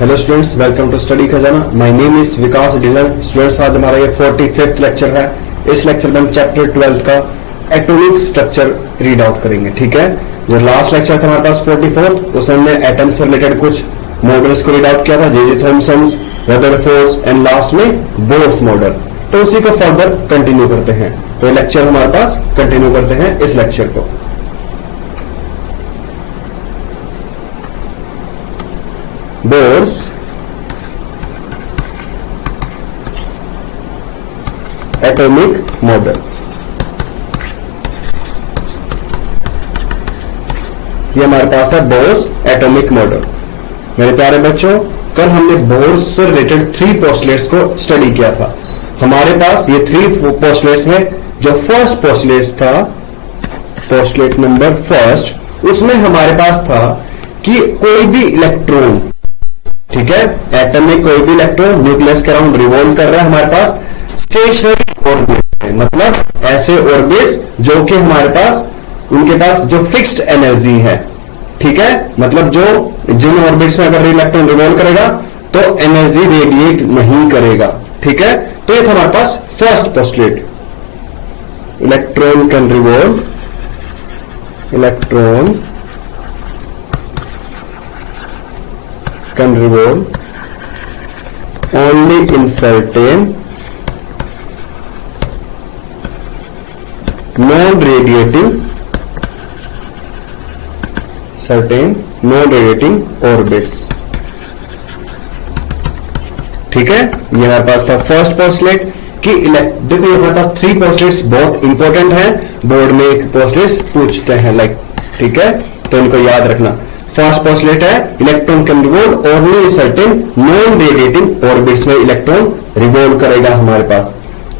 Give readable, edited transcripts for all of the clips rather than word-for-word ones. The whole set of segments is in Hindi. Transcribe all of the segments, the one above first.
Hello students, welcome to study Khazana. My name is Vikas Dhillon. Students, आज हमारा ये 45th लेक्चर है। इस लेक्चर में हम चैप्टर 12 का एटॉमिक स्ट्रक्चर रीड आउट करेंगे। ठीक है, जो लास्ट लेक्चर था हमारे पास 44, उसमें हमने एटम से रिलेटेड कुछ मॉडल्स को रीड आउट किया था, J Thomson, Rutherford and last में बोर्स मॉडल। तो उसी को फर्दर कंटिन्यू करते हैं। तो ये लेक्चर हमारे पास कंटिन्यू करते हैं इस लेक्चर को। Bohr's atomic model. ये हमारे पास है बोर्स एटॉमिक मॉडल। मेरे प्यारे बच्चों, कल हमने बोर्स से रिलेटेड 3 पोस्टुलेट्स को स्टडी किया था। हमारे पास ये 3 पोस्टुलेट्स में जो फर्स्ट पोस्टुलेट था, पोस्टुलेट नंबर फर्स्ट, उसमें हमारे पास था कि कोई भी इलेक्ट्रॉन, ठीक है, एटम में कोई भी इलेक्ट्रॉन न्यूक्लियस के अराउंड रिवॉल्व कर रहा है, हमारे पास स्टेशनरी ऑर्बिट है। मतलब ऐसे ऑर्बिट्स जो कि हमारे पास, उनके पास जो फिक्स्ड एनर्जी है। ठीक है, मतलब जो जिन ऑर्बिट्स में अगर इलेक्ट्रॉन रिवॉल्व करेगा तो एनर्जी रेडिएट नहीं करेगा। ठीक है, तो ये था हमारे पास first postulate, electron can revolve, electron can revolve only in certain non-radiating orbits। ठीक है, ये हमारे पास था फर्स्ट पोस्टुलेट कि देखो ये हमारे पास 3 पोस्टुलेट्स बहुत इंपॉर्टेंट है, बोर्ड में एक पोस्टुलेट पूछते हैं लाइक। ठीक है, तो इनको याद रखना। फर्स्ट पोस्टुलेट है electron can revolve only certain non radiating orbits में इलेक्ट्रॉन रिवॉल्व करेगा हमारे पास।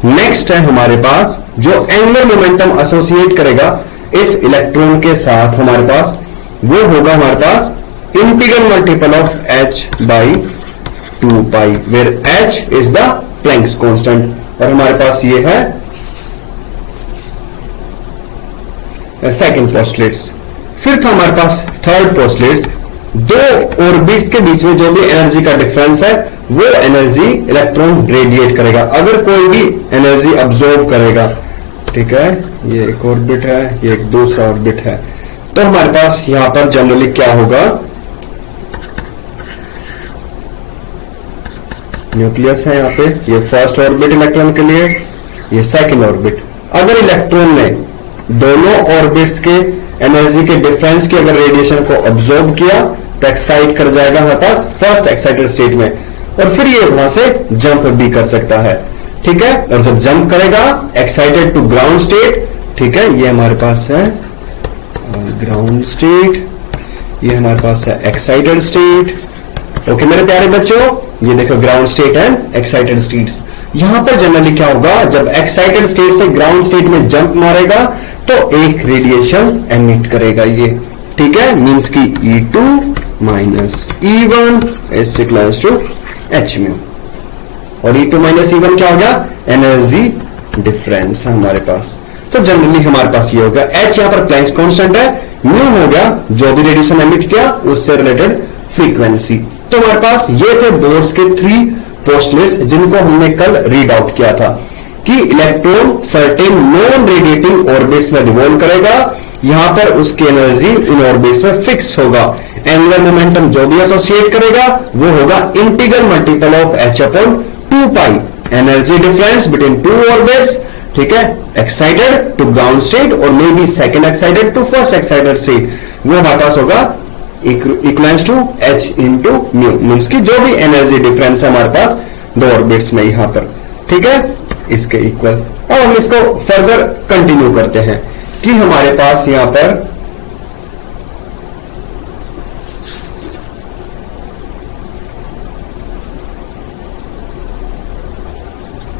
नेक्स्ट है हमारे पास जो एंगुलर मोमेंटम एसोसिएट करेगा इस इलेक्ट्रॉन के साथ हमारे पास, वो होगा हमारे पास integral multiple of h by 2 pi, where h is the Planck's constant. और हमारे पास ये है सेकंड पोस्टुलेट्स। फिर था हमारे पास थर्ड पोस्टुलेट, 2 ऑर्बिट्स के बीच में जो भी एनर्जी का डिफरेंस है वो एनर्जी इलेक्ट्रॉन रेडिएट करेगा अगर कोई भी एनर्जी अब्सॉर्ब करेगा। ठीक है, ये एक ऑर्बिट है, ये एक दूसरा ऑर्बिट है। तो हमारे पास यहां पर जनरली क्या होगा, न्यूक्लियस है यहां पे, ये फर्स्ट ऑर्बिट इलेक्ट्रॉन के लिए, ये सेकंड ऑर्बिट। अगर इलेक्ट्रॉन ने दोनों ऑर्बिट्स के एनर्जी के डिफरेंस की अगर रेडिएशन को ऑब्जॉर्व किया तो एक्साइट कर जाएगा हमारे पास फर्स्ट एक्साइटेड स्टेट में, और फिर ये वहां से जंप भी कर सकता है। ठीक है, और जब जंप करेगा एक्साइटेड टू ग्राउंड स्टेट, ठीक है, ये हमारे पास है ग्राउंड स्टेट, ये हमारे पास है एक्साइटेड स्टेट। ओके मेरे प्यारे बच्चों, ये देखो ground state and excited states. यहां पर जनरली क्या होगा, जब एक्साइटेड स्टेट से ग्राउंड स्टेट में जंप मारेगा तो एक रेडिएशन एमिट करेगा ये। ठीक है, मींस की E2 minus E1 is equals to h mu. और E2 माइनस E1 क्या हो गया, एनर्जी डिफरेंस हमारे पास। तो जनरली हमारे पास ये हो गया, h यहां पर प्लैंक्स कांस्टेंट है, म्यू हो गया जो भी रेडिएशन एमिट किया उससे रिलेटेड फ्रीक्वेंसी। तो हमारे पास ये थे बोर्स के 3 पोस्टुलेट्स जिनको हमने कल रीड आउट किया था कि electron certain non radiating orbits में रिवॉल्व करेगा, यहां पर उसकी एनर्जी इन ऑर्बिट्स में फिक्स होगा। एंगुलर मोमेंटम जो भी एसोसिएट करेगा वो होगा integral multiple of h upon 2 pi, energy difference between 2 orbits. ठीक है, एक्साइटेड टू ग्राउंड स्टेट और may be second excited to first excited state, वो हमारे पास होगा equals to h into mu, means की जो भी एनर्जी डिफरेंस है हमारे पास 2 ऑर्बिट्स में यहां पर। ठीक है, इसके इक्वल। और हम इसको फर्दर कंटिन्यू करते हैं कि हमारे पास यहां पर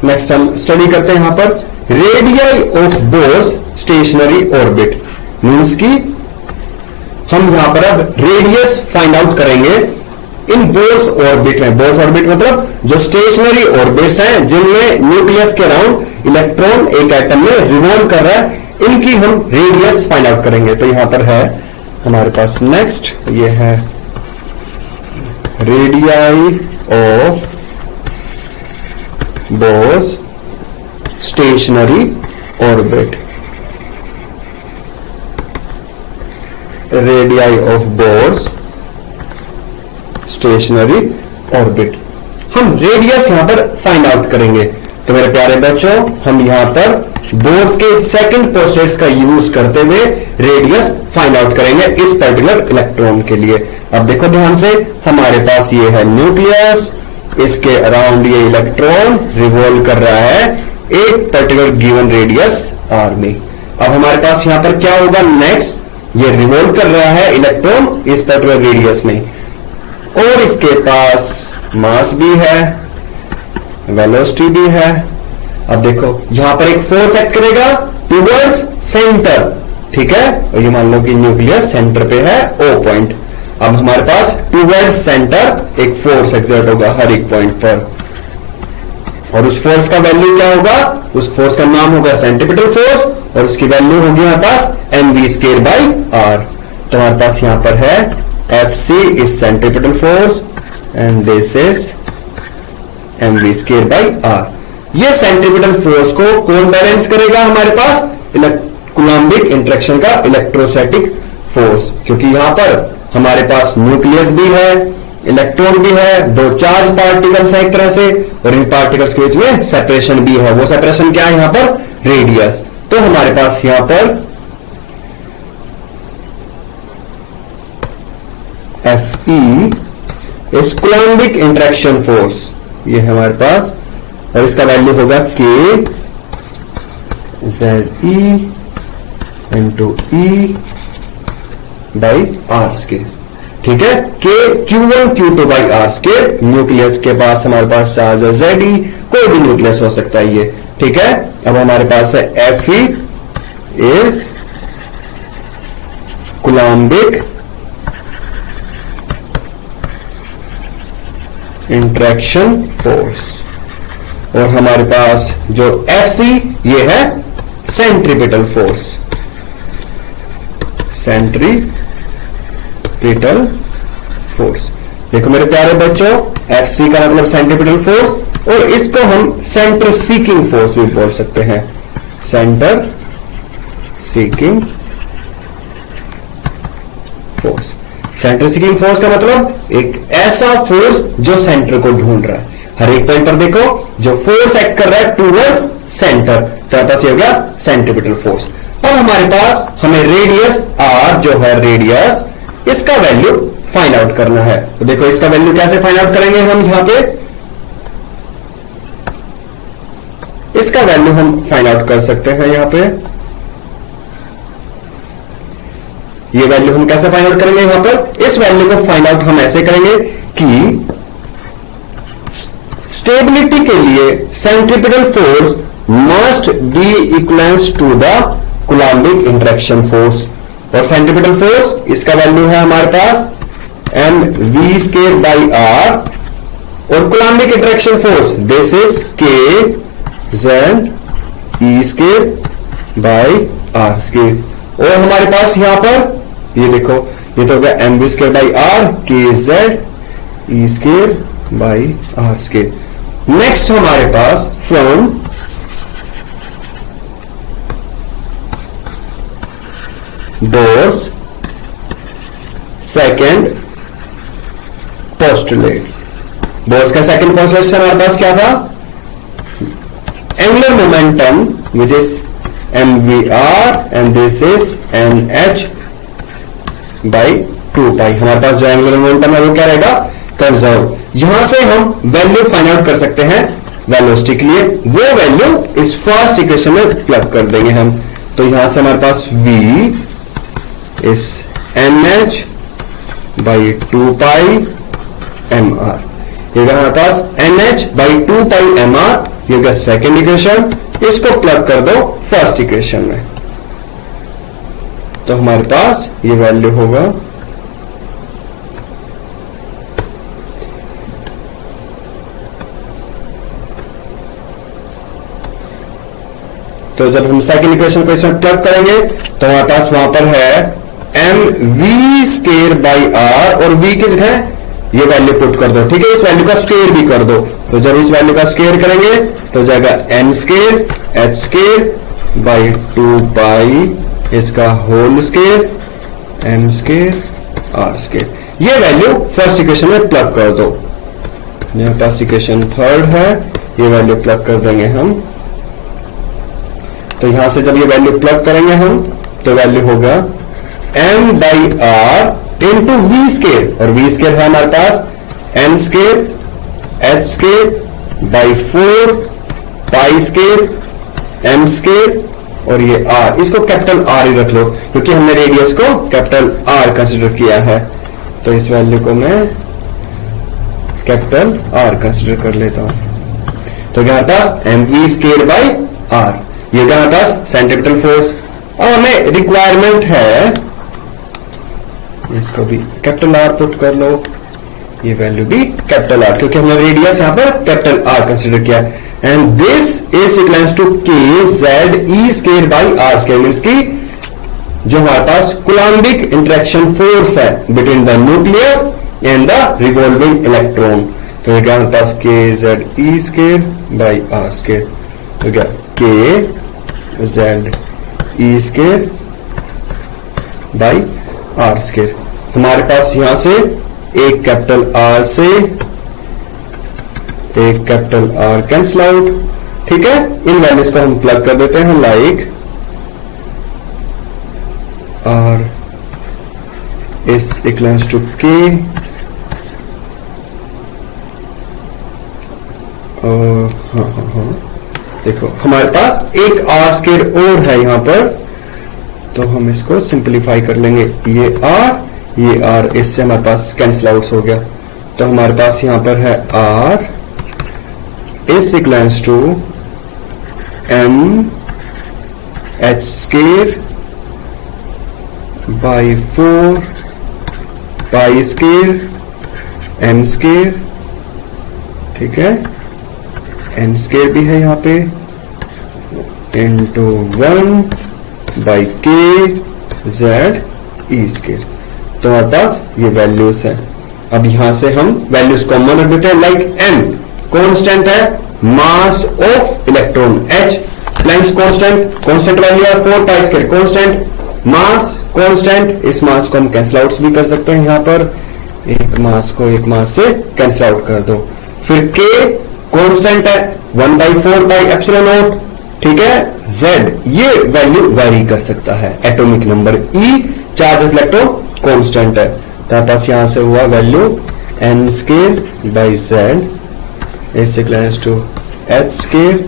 नेक्स्ट हम स्टडी करते हैं यहां पर radii of bourse stationary orbit, means की हम यहां पर अब रेडियस फाइंड आउट करेंगे इन बोर्स ऑर्बिट में। बोर्स ऑर्बिट मतलब जो स्टेशनरी ऑर्बिट्स हैं जिनमें न्यूक्लियस के अराउंड इलेक्ट्रॉन एक एटम में रिवॉल्व कर रहा है, इनकी हम रेडियस फाइंड आउट करेंगे। तो यहां पर है हमारे पास नेक्स्ट, ये है radii of bourse stationary orbit, radii of bourse stationary orbit. हम रेडियस यहां पर फाइंड आउट करेंगे। तो मेरे प्यारे बच्चों, हम यहां पर बोर्स के सेकंड पोस्टलेट्स का यूज करते हुए रेडियस फाइंड आउट करेंगे इस पर्टिकुलर इलेक्ट्रॉन के लिए। अब देखो ध्यान से, हमारे पास ये है न्यूक्लियस, इसके अराउंड ये इलेक्ट्रॉन रिवॉल्व कर रहा है एक पर्टिकुलर गिवन रेडियस आर में। अब हमारे पास यहां पर क्या होगा नेक्स्ट, ये रिवॉल्व कर रहा है इलेक्ट्रॉन इस पर्टिकुलर रेडियस में, और इसके पास मास भी है, वेलोसिटी भी है। अब देखो यहां पर एक फोर्स एक्ट करेगा टुवर्ड्स सेंटर, ठीक है, और ये मान लो कि न्यूक्लियस सेंटर पे है ओ पॉइंट। अब हमारे पास टुवर्ड्स सेंटर एक फोर्स एक्सर्ट होगा हर एक पॉइंट पर, और उस फोर्स का वैल्यू क्या होगा, उस फोर्स का नाम होगा सेंट्रीपिटल फोर्स, और उसकी वैल्यू होगी हमारे पास mv² बाई आर। तो हमारे पास यहां पर है Fc is centripetal force and this is mv² by R. ये सेंट्रीपिटल फोर्स को कौन बैलेंस करेगा, हमारे पास कूलम्बिक इंटरेक्शन का इलेक्ट्रोस्टैटिक फोर्स, क्योंकि यहां पर हमारे पास न्यूक्लियस भी है, इलेक्ट्रॉन भी है, दो चार्ज पार्टिकल्स है एक तरह से, और इन पार्टिकल्स के बीच में सेपरेशन भी है। वो सेपरेशन क्या है यहां पर, रेडियस। तो हमारे पास यहां पर Fe इस कूलम्बिक इंटरेक्शन फोर्स, ये है हमारे पास, और इसका वैल्यू होगा K ZE into E by R square, ठीक है। K Q1 Q2 by R square. Nucleus के पास हमारे पास चार्ज है ZE, कोई भी न्यूक्लियस हो सकता है ये, ठीक है। अब हमारे पास है Fe is Coulombic interaction force, और हमारे पास जो Fc ये है सेंट्रीपिटल फोर्स, सेंट्रीपिटल फोर्स। देखो मेरे प्यारे बच्चों, Fc का मतलब सेंट्रीपिटल फोर्स, और इसको हम सेंटर सीकिंग फोर्स भी बोल सकते हैं, centre seeking force. Centre seeking force का मतलब एक ऐसा फोर्स जो सेंटर को ढूंढ रहा है। हर एक पॉइंट पर देखो जो फोर्स एक्ट कर रहा है टूवर्ड्स सेंटर, तो हमारे पास ये हो गया सेंट्रीपिटल फोर्स। अब हमारे पास हमें रेडियस आर जो है रेडियस, इसका वैल्यू फाइंड आउट करना है। तो देखो इसका वैल्यू कैसे फाइंड आउट करेंगे हम, यहां पे इसका वैल्यू हम फाइंड आउट कर सकते हैं। यहां पे ये वैल्यू हम कैसे फाइंड आउट करेंगे, यहां पर इस वैल्यू को फाइंड आउट हम ऐसे करेंगे कि स्टेबिलिटी के लिए centripetal force must be equals to the coulombic interaction force, और सेंट्रीपिटल फोर्स इसका वैल्यू है हमारे पास mv² बाई आर, और coulombic interaction force this is K ZE² by R square. और हमारे पास यहां पर ये देखो, ये तो हो गया mv² by R, K ZE² by R square. Next हमारे पास from Bohr's second postulate, Bohr's का सेकेंड पोस्टुलेट से हमारे पास क्या था, angular momentum which is mvr and this is nh by 2 pi. हमारे पास जो एंगुलर मोमेंटम है वो क्या रहेगा, कंजर्व। यहां से हम वैल्यू फाइंड आउट कर सकते हैं वेलोसिटी के लिए, वो वैल्यू इस फर्स्ट इक्वेशन में प्लग कर देंगे हम। तो यहां से हमारे पास v is nh by 2 pi mr, ये हमारे पास nh बाई 2 पाई mr, ये सेकेंड इक्वेशन, इसको प्लग कर दो फर्स्ट इक्वेशन में, तो हमारे पास ये वैल्यू होगा तो जब हम सेकेंड इक्वेशन को इसमें प्लग करेंगे तो हमारे पास वहां पर है mv² बाई आर, और v किस है ये वैल्यू पुट कर दो, ठीक है। इस वैल्यू का स्क्वायर भी कर दो, तो जब इस वैल्यू का स्क्वायर करेंगे तो जाएगा N square H square by 2 pi इसका whole square M square R square. ये वैल्यू फर्स्ट इक्वेशन में प्लग कर दो। यहां पास इक्वेशन थर्ड है, ये वैल्यू प्लग कर देंगे हम। तो यहां से जब ये वैल्यू प्लग करेंगे हम तो वैल्यू होगा m by R into V square, और वी स्केयर है हमारे पास N square H square by 4 pi square M square और ये आर, इसको कैपिटल आर ही रख लो क्योंकि हमने रेडियस को कैपिटल आर कंसिडर किया है। तो इस वैल्यू को मैं कैपिटल आर कंसिडर कर लेता हूं। तो यहां पास M V square by R, ये क्या होता है सेंट्रीपिटल फोर्स। अब हमें रिक्वायरमेंट है, इसको भी कैपिटल आर पुट कर लो, ये वैल्यू भी कैपिटल आर क्योंकि हमने रेडियस यहां पर कैपिटल आर कंसीडर किया। And this is equals to K Z E square by R square, means की जो हमारे पास कूलम्बिक इंटरेक्शन फोर्स है between the nucleus and the revolving electron. तो ये क्या हमारे पास K Z E square by R square, तो क्या K Z E square by R square. हमारे पास यहां से एक कैपिटल आर से एक कैपिटल आर कैंसल आउट, ठीक है। इन वैल्यूज को हम प्लग कर देते हैं, like R is equals to K हाँ देखो हमारे पास एक आर स्क्वायर और है यहां पर, तो हम इसको सिंप्लीफाई कर लेंगे। ये आर इससे हमारे पास कैंसल आउट हो गया, तो हमारे पास यहां पर है R is equals to M H square by 4 pi square M square, ठीक है। एन स्क्वायर भी है यहां पे into 1 by K Z E square. तो हमारे पास ये वैल्यूज है। अब यहां से हम वैल्यूज कॉमन रख देते हैं, लाइक एम कांस्टेंट है, मास of electron, H Planck's constant value है 4 pi square constant, mass constant, इस मास को हम कैंसिल आउट भी कर सकते हैं, यहां पर एक मास को एक मास से कैंसिल आउट कर दो। फिर के कांस्टेंट है 1/4 पाई एप्सिलॉन नॉट, ठीक है। जेड ये वैल्यू वेरी कर सकता है, atomic number, E charge of electron constant है। तो पास यहां से हुआ value N square by Z is equals to H square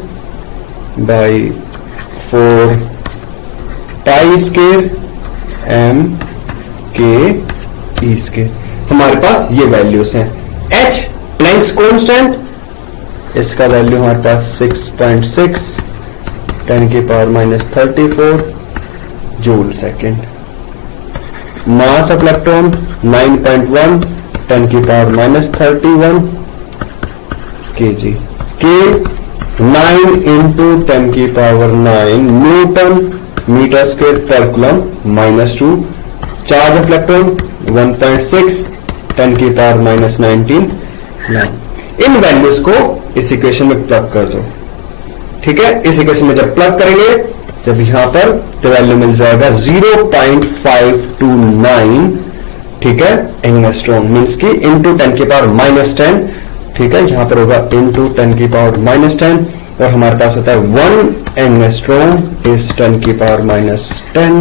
by 4 pi square M K E square. हमारे पास ये वैल्यूज हैं। एच प्लैंक्स कांस्टेंट, इसका वैल्यू हमारे पास 6.6 10 की power -34 joule second. Mass of electron 9.1 10 की पावर -31 केजी। के 9 इंटू 10 की पावर 9 न्यूटन मीटर स्क्वायर पर कूलम -2। चार्ज ऑफ इलेक्ट्रॉन 1.6 10 की पावर -19 9। इन वैल्यूज को इस इक्वेशन में प्लग कर दो, ठीक है। इस इक्वेशन में जब प्लग करेंगे जब यहां पर तो वैल्यू मिल जाएगा 0.529, ठीक है, एंगस्ट्रॉन, मींस की इंटू 10 की पावर -10, ठीक है। यहां पर होगा इंटू 10 की पावर -10 और हमारे पास होता है 1 एंगस्ट्रॉन इज 10 की पावर -10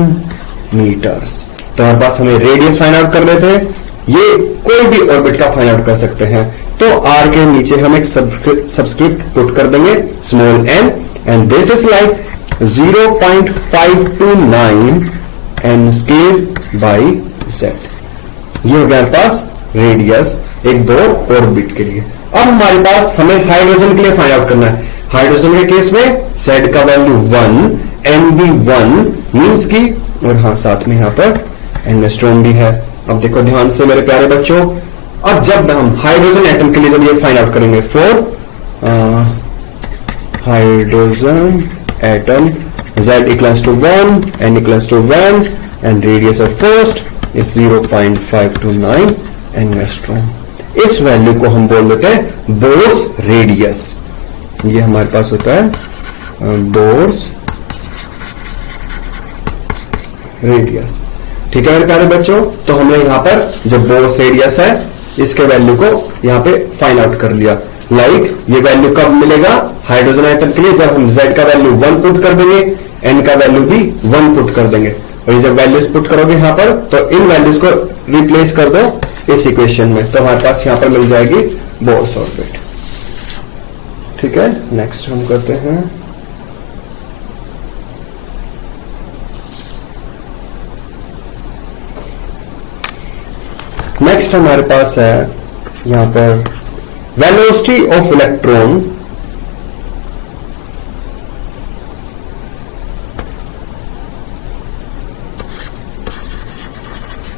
मीटर्स। तो हमारे पास हमें रेडियस फाइंड आउट कर लेते हैं, ये कोई भी ऑर्बिट का फाइंड आउट कर सकते हैं। तो आर के नीचे हम एक सबस्क्रिप्ट पुट कर देंगे small N, and this is like 0.529 N square by Z. ये हो गया पास रेडियस एक बोर ऑर्बिट के लिए। अब हमारे पास हमें हाइड्रोजन के लिए फाइंड आउट करना है। हाइड्रोजन के केस में जेड का वैल्यू 1, एन भी 1 मीन्स की, और हाँ साथ में यहां पर एंगस्ट्रॉन भी है। अब देखो ध्यान से मेरे प्यारे बच्चों, अब जब हम हाइड्रोजन एटम के लिए जब ये फाइंड आउट करेंगे for hydrogen atom Z equals to 1, N equals to 1 and radius of first is 0.529 angstrom. इस वैल्यू को हम बोल देते हैं बोर्स रेडियस। ये हमारे पास होता है बोर्स रेडियस। ठीक है मेरे प्यारे बच्चों, तो हमने यहां पर जो बोर्स रेडियस है इसके वैल्यू को यहां पे फाइंड आउट कर लिया। ये वैल्यू कब मिलेगा हाइड्रोजन एटम के लिए, जब हम Z का वैल्यू 1 पुट कर देंगे, N का वैल्यू भी 1 पुट कर देंगे। और ये जब वैल्यूज पुट करोगे यहां पर, तो इन वैल्यूज को रिप्लेस कर दो इस इक्वेशन में, तो हमारे पास यहां पर मिल जाएगी बोर्स ऑर्बिट। ठीक है, नेक्स्ट हम करते हैं नेक्स्ट हमारे पास है यहां पर वेलोसिटी ऑफ इलेक्ट्रॉन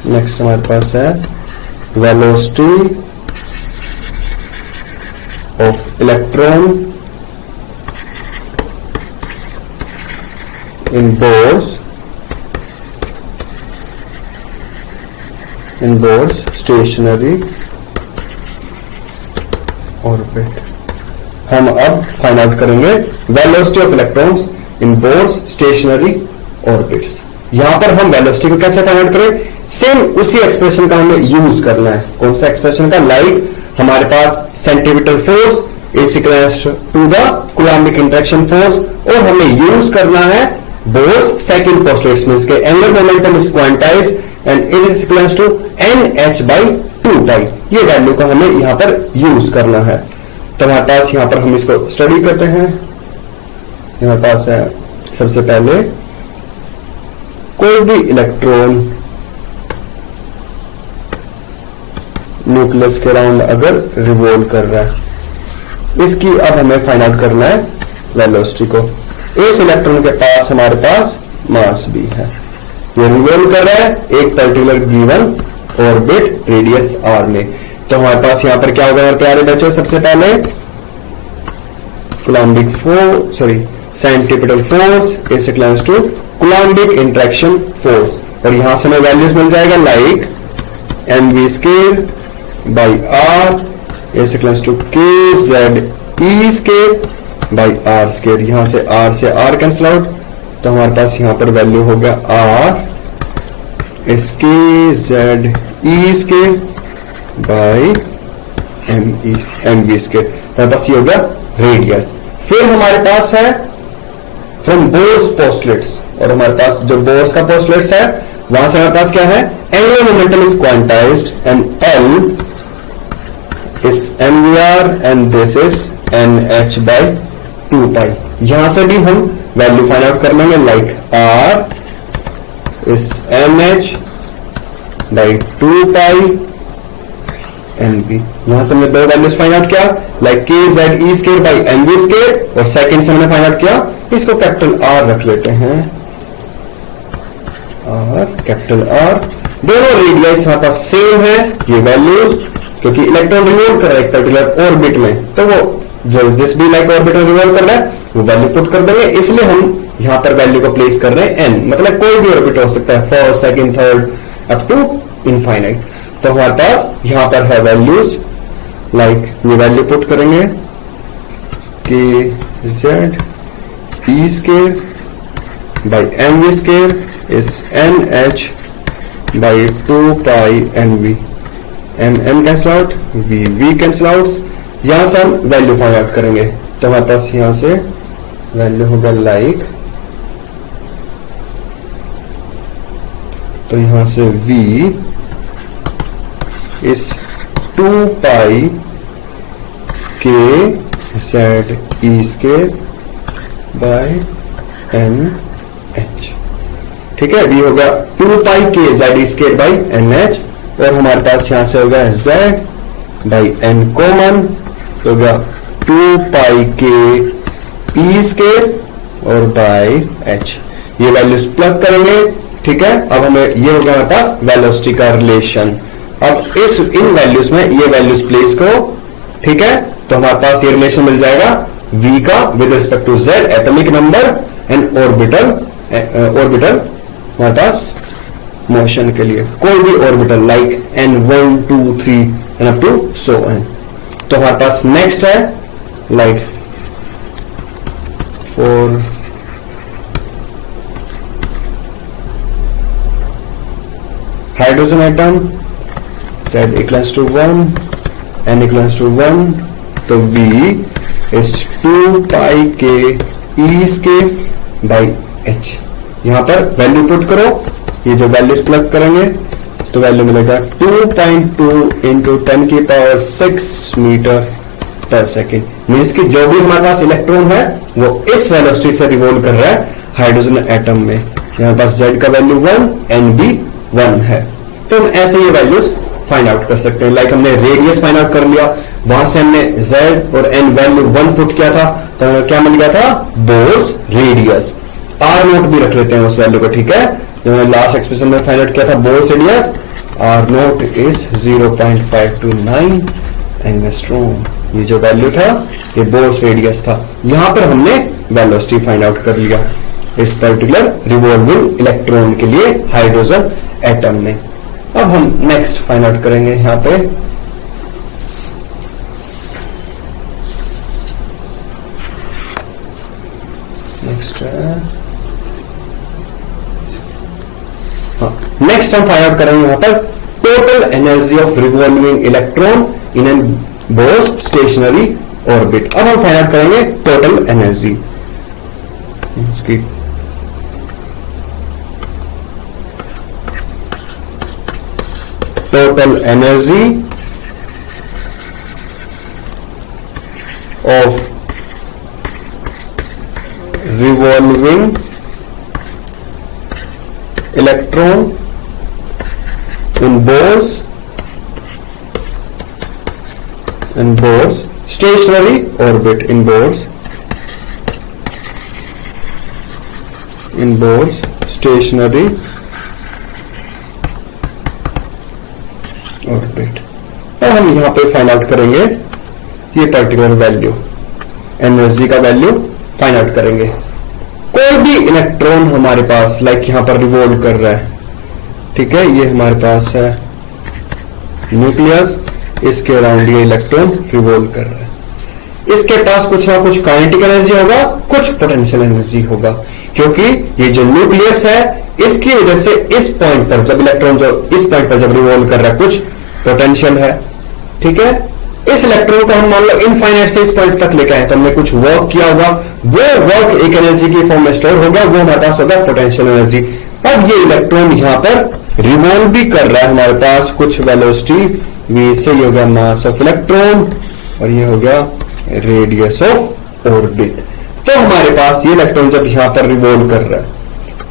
नेक्स्ट हमारे पास है velocity of electron in Bohr's stationary orbit. हम अब फाइंड आउट करेंगे velocity of electrons in Bohr's stationary orbits. यहां पर हम वेलोसिटी को कैसे फाइंड आउट करें, सेम उसी एक्सप्रेशन का हमें यूज करना है। कौन सा एक्सप्रेशन का, लाइक हमारे पास centripetal force is equals to the coulombic interaction force, और हमें यूज करना है बोर्स सेकंड पोस्टुलेट्स में, इसके angular momentum is quantized and it is equals to NH/2π। ये वैल्यू को हमें यहां पर यूज करना है। तो हमारे पास यहां पर हम इसको स्टडी करते हैं। हमारे पास है सबसे पहले कोई भी इलेक्ट्रॉन न्यूक्लियस के अराउंड अगर रिवॉल्व कर रहा है, इसकी अब हमें फाइंड आउट करना है वेलोसिटी को। इस इलेक्ट्रॉन के पास हमारे पास मास भी है, ये रिवॉल्व कर रहा है एक particular given orbit radius r में। तो हमारे पास यहां पर क्या होगा हमारे प्यारे बच्चों, सबसे पहले Coulombic force centripetal force is equals to Coulombic interaction force, और यहां से हमें वैल्यूज मिल जाएगा like mv square by r is equals to kZe square by r square. यहां से r कैंसिल आउट, तो हमारे पास यहां पर वैल्यू हो गया r is kZe square by mv square. हमारे पास ये हो गया रेडियस। फिर हमारे पास है फ्रॉम बोर्स पोस्टुलेट्स, और हमारे पास जो बोर्स का पोस्टुलेट्स है वहां से हमारे पास क्या है, angular momentum is quantized and L is mvr and this is NH/2π। यहां से भी हम वैल्यू फाइंड आउट कर लेंगे, like r is NH/2π NV। यहां से हमने दो वैल्यूज फाइंड आउट किया, like kZe square by mv square, और सेकंड से हमने फाइंड आउट किया, इसको कैपिटल R रख लेते हैं, कैपिटल R। दोनों रेडियस हमारे पास सेम है, ये वैल्यूज, क्योंकि इलेक्ट्रॉन रिवॉल्व कर रहा है एक पर्टिकुलर ऑर्बिट में, तो वो जो जिस भी लाइक ऑर्बिट में रिवॉल्व कर रहा है वो वैल्यू पुट कर देंगे, इसलिए हम यहां पर वैल्यू को प्लेस कर रहे हैं n, मतलब कोई भी ऑर्बिट हो सकता है, first second third up to infinite. तो हमारे पास यहां पर है वैल्यूज, लाइक ये वैल्यू पुट करेंगे कि kZe square by mv square is NH/2π NV, n cancel out, v cancel out. यहां से हम वैल्यू फाइंड आउट करेंगे, तो हमारे पास यहां से वैल्यू होगा लाइक, तो यहां से v इस 2π kZe स्क्वायर बाय NH। ठीक है, v होगा 2π kZe स्क्वायर बाई NH, और हमारे पास यहां से होगा Z बाई N कॉमन, तो होगा 2π ke स्क्वायर और बाई H। ये वैल्यूज प्लग करेंगे। ठीक है, अब हमें ये होगा हमारे पास वेलोसिटी का रिलेशन। अब इन वैल्यूज में ये वैल्यूज प्लेस करो। ठीक है, तो हमारे पास ये रिलेशन मिल जाएगा v का with respect to Z atomic number and orbital हमारे पास मोशन के लिए, कोई भी orbital like n1 2 3 and up to so N. तो हमारे पास नेक्स्ट है like for hydrogen atom z equals to 1 n equals to 1, तो v is 2 pi k e square by h। यहां पर वैल्यू पुट करो, ये जो वैल्यूज प्लग करेंगे तो वैल्यू मिलेगा 2.2 इंटू 10 की पावर 6 मीटर पर सेकेंड। मीन्स कि जो भी हमारे पास इलेक्ट्रॉन है वो इस वेलोसिटी से रिवॉल्व कर रहा है हाइड्रोजन एटम में। हमारे पास z का वैल्यू 1 n भी 1 है, तो हम ऐसे ये वैल्यूज फाइंड आउट कर सकते हैं। लाइक हमने रेडियस फाइंड आउट कर लिया, वहां से हमने z और n वैल्यू 1 पुट किया था, तो क्या मिल गया था बोर्स रेडियस। आर नोट भी रख लेते हैं उस वैल्यू को, ठीक है, जो हमने लास्ट एक्सप्रेशन में फाइंड आउट किया था Bohr's radius, R naught is 0.529 angstrom. ये जो वैल्यू था ये बोर्स रेडियस था। यहां पर हमने वेलोसिटी फाइंड आउट कर लिया इस पर्टिकुलर रिवॉल्विंग इलेक्ट्रॉन के लिए हाइड्रोजन एटम में। अब हम नेक्स्ट फाइंड आउट करेंगे यहां पे नेक्स्ट हम फाइंड आउट करेंगे यहां पर total energy of revolving electron in N Bohr's stationary orbit. अब हम फाइंड आउट करेंगे टोटल एनर्जी, इसकी total energy of revolving electron in Bohr's stationary orbit, in Bohr's stationary orbit. अब हम यहां पे फाइंड आउट करेंगे ये पर्टिकुलर वैल्यू, एनर्जी का वैल्यू फाइंड आउट करेंगे। कोई भी इलेक्ट्रॉन हमारे पास लाइक यहां पर रिवॉल्व कर रहा है, ठीक है, ये हमारे पास है न्यूक्लियस, इसके अराउंड ये इलेक्ट्रॉन रिवॉल्व कर रहा है। इसके पास कुछ ना कुछ काइनेटिक एनर्जी होगा, कुछ पोटेंशियल एनर्जी होगा, क्योंकि ये जो न्यूक्लियस है इसकी वजह से इस पॉइंट पर जब इलेक्ट्रॉन जो इस पॉइंट पर जब रिवॉल्व कर रहा है कुछ पोटेंशियल है, ठीक है। इस इलेक्ट्रॉन को हम मान लो इनफाइनाइट से इस पॉइंट तक लेकर आए, तो हमने कुछ वर्क किया होगा, वो वर्क एक एनर्जी की फॉर्म में स्टोर होगा, वो हमारे पास होगा पोटेंशियल एनर्जी। अब ये इलेक्ट्रॉन यहां पर रिवॉल्व भी कर रहा है, हमारे पास कुछ वेलोसिटी v से, ये हो गया मास ऑफ इलेक्ट्रॉन और ये हो गया रेडियस ऑफ ऑर्बिट। तो हमारे पास ये इलेक्ट्रॉन जब यहां पर रिवॉल्व कर रहा है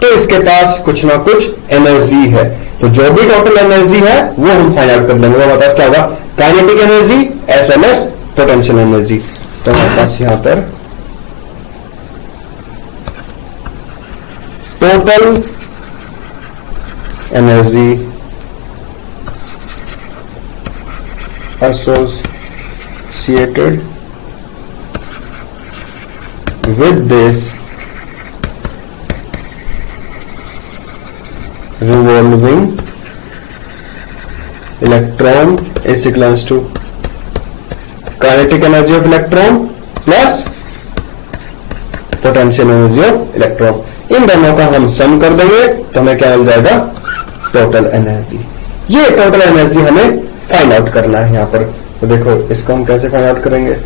तो इसके पास कुछ ना कुछ एनर्जी है, तो जो भी टोटल एनर्जी है वो हम फाइंड आउट कर लेंगे। हमारे पास क्या होगा kinetic energy as well as potential energy. तो हमारे पास यहां पर total energy associated with this revolving electron is equals to kinetic energy of electron plus potential energy of electron। इन दोनों का हम सम कर देंगे तो हमें क्या मिल जाएगा टोटल एनर्जी। ये टोटल एनर्जी हमें फाइंड आउट करना है यहां पर। तो देखो इसको हम कैसे फाइंड आउट करेंगे,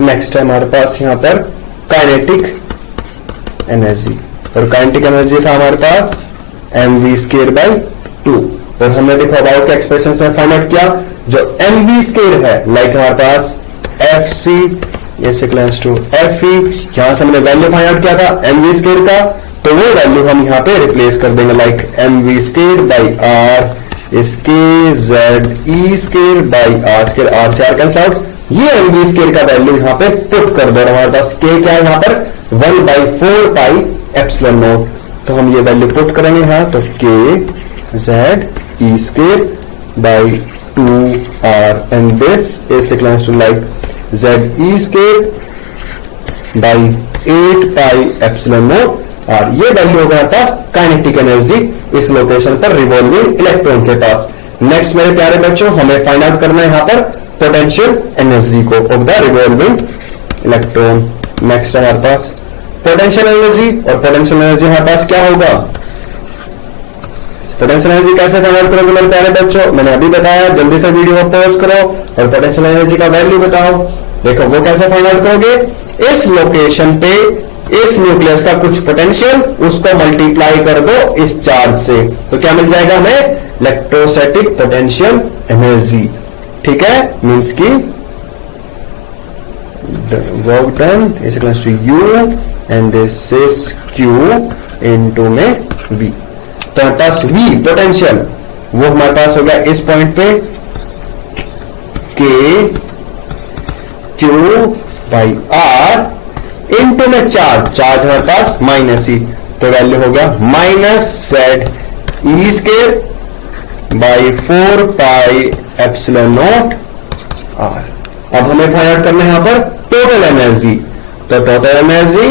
नेक्स्ट है हमारे पास यहां पर काइनेटिक एनर्जी, और काइनेटिक एनर्जी था हमारे पास mv²/2, और हमने देखा अबाउट के एक्सप्रेशन में फाइंड आउट किया जो mv² है, लाइक हमारे पास fc is equals to fe, यहां से हमने वैल्यू फाइंड आउट किया था mv² का, तो वो वैल्यू हम यहां पे रिप्लेस कर देंगे, like mv²/r is kZe²/r², r से r कैंसिल आउट, ये mv² का वैल्यू यहां पे पुट कर दो। हमारे पास k क्या है यहां पर 1/4 पाई एप्सिलॉन नॉट, तो हम ये वैल्यू पुट करेंगे यहां, तो kZe²/2r and this is equals to like Ze² by 8 pi epsilon naught R. ये वैल्यू होगा हमारे पास काइनेटिक एनर्जी इस लोकेशन पर रिवॉल्विंग इलेक्ट्रॉन के पास। नेक्स्ट मेरे प्यारे बच्चों, हमें फाइंड आउट करना है यहां पर पोटेंशियल एनर्जी को of the revolving electron. Next हमारे पास पोटेंशियल एनर्जी, और पोटेंशियल एनर्जी हमारे पास क्या होगा, पोटेंशियल एनर्जी कैसे फाइंड आउट करोगे मेरे प्यारे बच्चों, मैंने अभी बताया। जल्दी से वीडियो को पॉज करो और पोटेंशियल एनर्जी का वैल्यू बताओ। देखो वो कैसे फाइंड आउट करोगे, इस लोकेशन पे इस न्यूक्लियस का कुछ पोटेंशियल, उसको मल्टीप्लाई कर दो इस चार्ज से, तो क्या मिल जाएगा हमें, इलेक्ट्रोस्टैटिक पोटेंशियल एनर्जी। ठीक है, मींस की work done is equals to U and this is Q into में वी। तो हमारे पास वी पोटेंशियल वो हमारे पास हो गया इस पॉइंट पे K Q by R into में चार्ज हमारे पास माइनस ई, तो वैल्यू हो गया minus Z E square by 4 pi epsilon naught R. अब हमें फाइंड आउट करना है यहां पर टोटल एनर्जी, तो total energy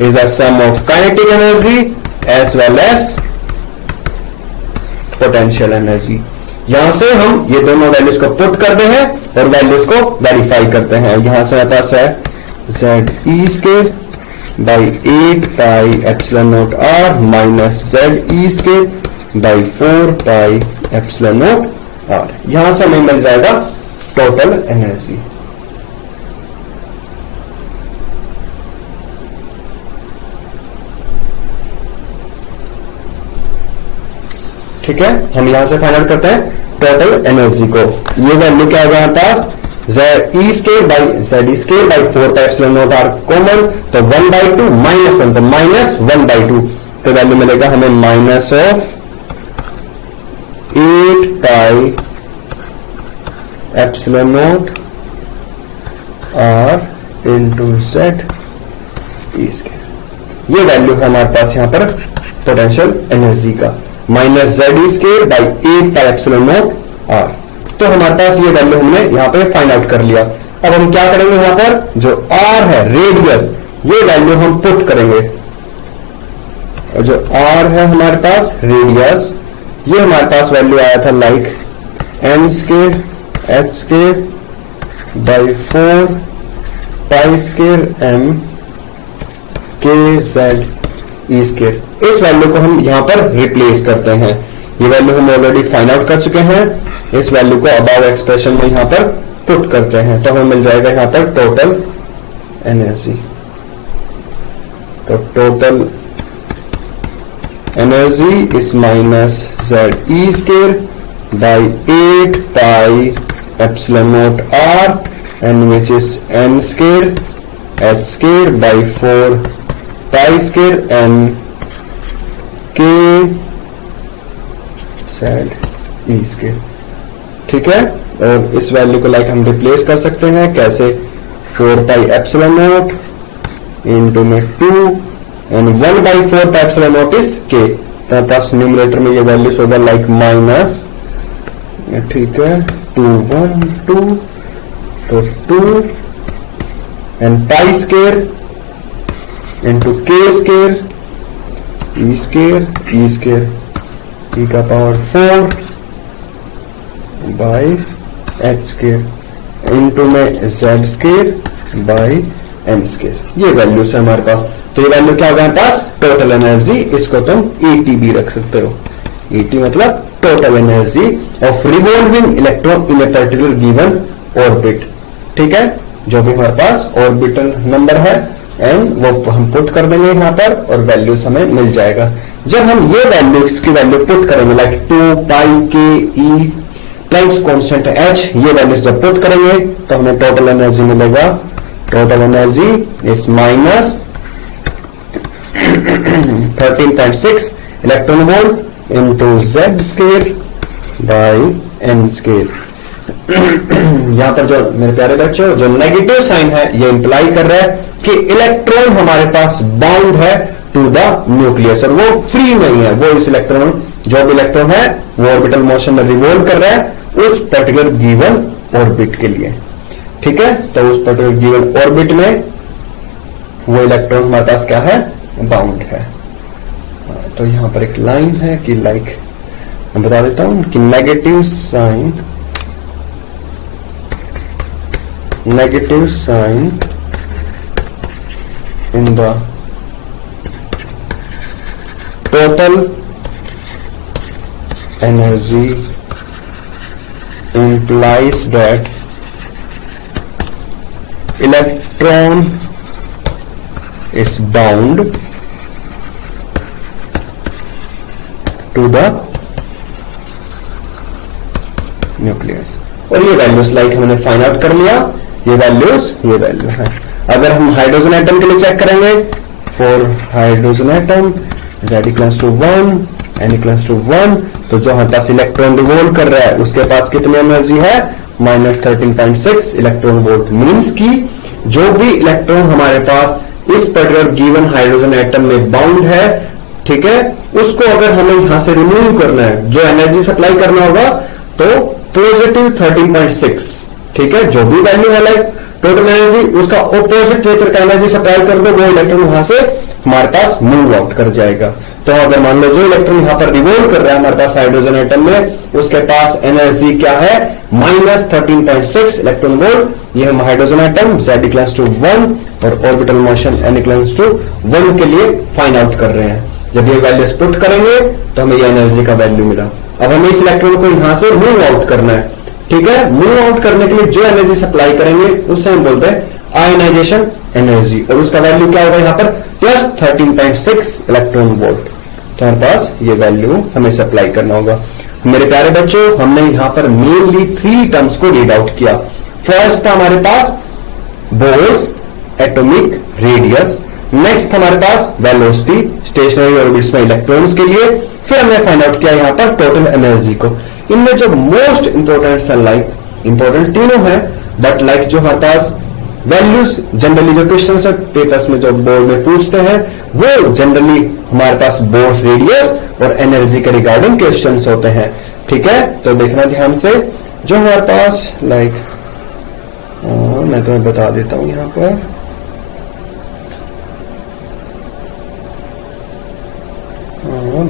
is the sum of kinetic energy as well as potential energy. यहां से हम ये दोनों वैल्यूज को पुट करते हैं और वैल्यूज को वेरीफाई करते हैं। यहां से हमारे पास है Z E square by 8 pi epsilon naught R minus Z E square by 4 pi epsilon naught R. यहां से हमें मिल जाएगा टोटल एनर्जी। ठीक है, हम यहां से फाइंड आउट करते हैं टोटल एनर्जी को। ये वैल्यू क्या होगा हमारे पास, Z E square by Z E square by 4 pi epsilon naught R common, तो 1/2 माइनस 1, तो माइनस 1/2, तो वैल्यू मिलेगा हमें minus of 8 pi epsilon naught R into Z E square. ये वैल्यू है हमारे पास यहां पर पोटेंशियल एनर्जी का, minus Z E square by 8 pi epsilon naught R. तो हमारे पास ये वैल्यू हमने यहां पे फाइंड आउट कर लिया। अब हम क्या करेंगे, यहां पर जो आर है रेडियस, ये वैल्यू हम पुट करेंगे, और जो आर है हमारे पास रेडियस, ये हमारे पास वैल्यू आया था like N square H square by 4 pi square M K Z E square. इस वैल्यू को हम यहां पर रिप्लेस करते हैं। ये वैल्यू हम ऑलरेडी फाइंड आउट कर चुके हैं। इस वैल्यू को अबाव एक्सप्रेशन में यहां पर पुट करते हैं, तो हमें मिल जाएगा यहां पर टोटल एनर्जी। तो total energy is minus Z E square by 8 pi epsilon naught R and which is N square H square by 4 pi square N K Z E square. ठीक है, और इस वैल्यू को लाइक हम रिप्लेस कर सकते हैं कैसे, 4 पाई एप्सिलॉन नॉट इंटू में 2 and 1/4 pi epsilon not is के। तो पास न्यूमरेटर में ये वैल्यूज होगा लाइक माइनस, ठीक है, 2 1 2, तो 2 and pi square into K square E square E का power 4 by H square into में Z square by M square. ये वैल्यूज है हमारे पास। तो ये वैल्यू क्या होगा हमारे पास, टोटल एनर्जी। इसको तुम ET भी रख सकते हो, ET मतलब total energy of revolving electron in a particular given orbit. ठीक है, जो भी हमारे पास ऑर्बिटल नंबर है एंड वो हम पुट कर देंगे यहां पर और वैल्यूज हमें मिल जाएगा। जब हम ये वैल्यूज की वैल्यू पुट करेंगे like 2 pi K E Planck's constant H, ये वैल्यूज जब पुट करेंगे तो हमें टोटल एनर्जी मिलेगा। Total energy is minus 13.6 electron volt into Z square by N square. यहां पर जो मेरे प्यारे बच्चों जो नेगेटिव साइन है ये इंप्लाई कर रहा है कि इलेक्ट्रॉन हमारे पास बाउंड है टू द न्यूक्लियस और वो फ्री नहीं है। वो इस इलेक्ट्रॉन, जो भी इलेक्ट्रॉन है वो ऑर्बिटल मोशन में रिवॉल्व कर रहा है उस पर्टिकुलर गिवन ऑर्बिट के लिए। ठीक है, तो उस पर्टिकुलर गिवन ऑर्बिट में वो इलेक्ट्रॉन हमारे पास क्या है, बाउंड है। तो यहां पर एक लाइन है कि लाइक मैं बता देता हूं कि negative sign in the total energy implies that electron is bound to the nucleus। और ये वैल्यूज लाइक हमने फाइंड आउट कर लिया, ये वैल्यू है। अगर हम हाइड्रोजन एटम के लिए चेक करेंगे, for hydrogen atom Z equals to 1 N equals to 1, तो जो हमारे पास इलेक्ट्रॉन रिवॉल्व कर रहा है उसके पास कितनी एनर्जी है, -13.6 इलेक्ट्रॉन वोल्ट। मीन्स की जो भी इलेक्ट्रॉन हमारे पास इस पर्टिकुलर गिवन हाइड्रोजन एटम में बाउंड है, ठीक है, उसको अगर हमें यहां से रिमूव करना है, जो एनर्जी सप्लाई करना होगा, तो पॉजिटिव 13.6, ठीक है, जो भी वैल्यू है लाइक टोटल एनर्जी, उसका ऑपोजिट नेचर का एनर्जी सप्लाई कर दो, वो इलेक्ट्रॉन वहां से हमारे पास मूव आउट कर जाएगा। तो अगर मान लो जो इलेक्ट्रॉन यहां पर रिवॉल्व कर रहा है हमारे पास हाइड्रोजन एटम में, उसके पास एनर्जी क्या है, -13.6 इलेक्ट्रॉन वोल्ट। ये हम hydrogen atom Z equals to 1 और orbital motion N equals to 1 के लिए फाइंड आउट कर रहे हैं। जब ये वैल्यूज पुट करेंगे तो हमें ये एनर्जी का वैल्यू मिला। अब हमें इस इलेक्ट्रॉन को यहां से मूव आउट करना है, ठीक है। मूव आउट करने के लिए जो एनर्जी सप्लाई करेंगे उसे हम बोलते हैं आयनाइजेशन एनर्जी, और उसका वैल्यू क्या होगा यहाँ पर, +13.6 इलेक्ट्रॉन वोल्ट। तो हमारे पास ये वैल्यू हमें सप्लाई करना होगा। मेरे प्यारे बच्चों, हमने यहां पर मेनली 3 टर्म्स को रीड आउट किया। फर्स्ट था हमारे पास बोर्स एटॉमिक रेडियस, नेक्स्ट हमारे पास वेलोसिटी स्टेशनरी ऑर्बिट्स में इलेक्ट्रॉन्स के लिए, फिर हमने फाइंड आउट किया यहां पर टोटल एनर्जी को। इनमें जो मोस्ट इंपोर्टेंट है, लाइक इंपोर्टेंट तीनों है, बट लाइक जो हमारे पास वैल्यूज जनरली जो क्वेश्चन है पेपर्स में जो बोर्ड में पूछते हैं, वो जनरली हमारे पास बोर्स रेडियस और एनर्जी के रिगार्डिंग क्वेश्चंस होते हैं, ठीक है। तो देखना ध्यान से, जो हमारे पास लाइक मैं तुम्हें बता देता हूं यहां पर,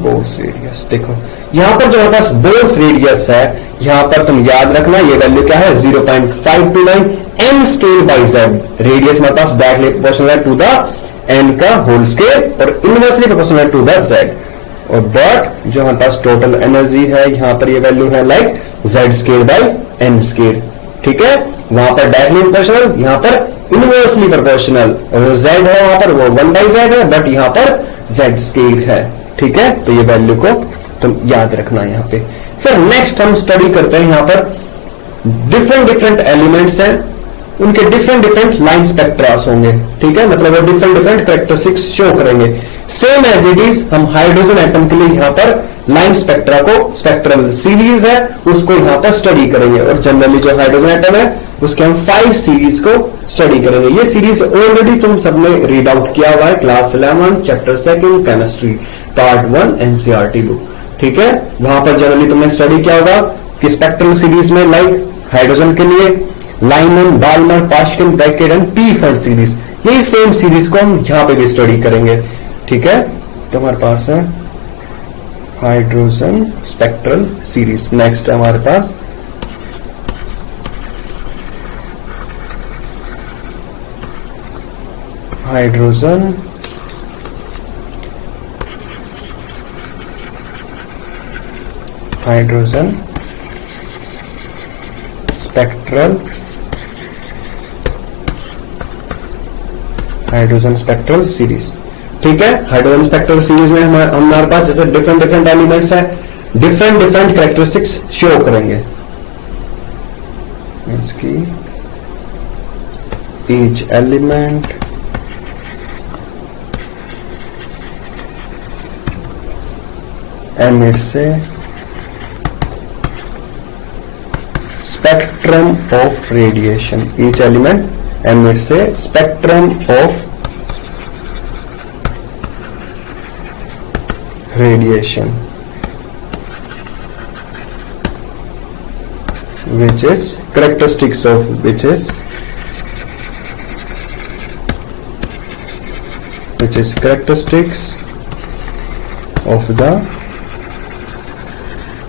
बोर्स रेडियस देखो, यहां पर जो हमारे पास बोर्स रेडियस है, यहां पर तुम याद रखना ये वैल्यू क्या है, 0.529 n scale by z। Radius हमारे पास डायरेक्टली प्रोपोर्शनल है टू द n का होल स्केल और इनवर्सली प्रोपोर्शनल है टू द z। और बट जो हमारे पास टोटल एनर्जी है, यहां पर ये वैल्यू है like z scale by n scale, ठीक है। वहां पर डायरेक्टली प्रोपोर्शनल, यहां पर इनवर्सली प्रोपोर्शनल, और z है वहां पर वो 1/z है, बट यहां पर z स्केल है, ठीक है। तो ये वैल्यू को तुम याद रखना यहां पे। फिर नेक्स्ट हम स्टडी करते हैं, यहां पर डिफरेंट एलिमेंट्स हैं, उनके डिफरेंट लाइन स्पेक्ट्रास होंगे, ठीक है, मतलब वो डिफरेंट कैरेक्टरिस्टिक्स शो करेंगे। सेम एज इट इज हम हाइड्रोजन एटम के लिए यहां पर लाइन स्पेक्ट्रा को, स्पेक्ट्रल सीरीज है उसको यहां पर स्टडी करेंगे, और जनरली जो हाइड्रोजन एटम है उसके हम 5 सीरीज को स्टडी करेंगे। ये सीरीज ऑलरेडी तुम सबने रीड आउट किया हुआ है, class 11 chapter 2 chemistry part 1 NCERT book, ठीक है। वहां पर जनरली तुमने स्टडी किया होगा कि स्पेक्ट्रल सीरीज में लाइक हाइड्रोजन के लिए Lyman, Balmer, Pascal, Brackett and Pfund series, यही सेम सीरीज को हम यहां पे भी स्टडी करेंगे, ठीक है। तो हमारे पास है हाइड्रोजन स्पेक्ट्रल सीरीज। नेक्स्ट है हमारे पास हाइड्रोजन स्पेक्ट्रल सीरीज, ठीक है। हाइड्रोजन स्पेक्ट्रल सीरीज में हमारे पास जैसे डिफरेंट एलिमेंट्स है, डिफरेंट कैरेक्टरिस्टिक्स शो करेंगे। इसकी each element emits a spectrum of radiation. Each element emits a spectrum of radiation. which is characteristics of which is characteristics of the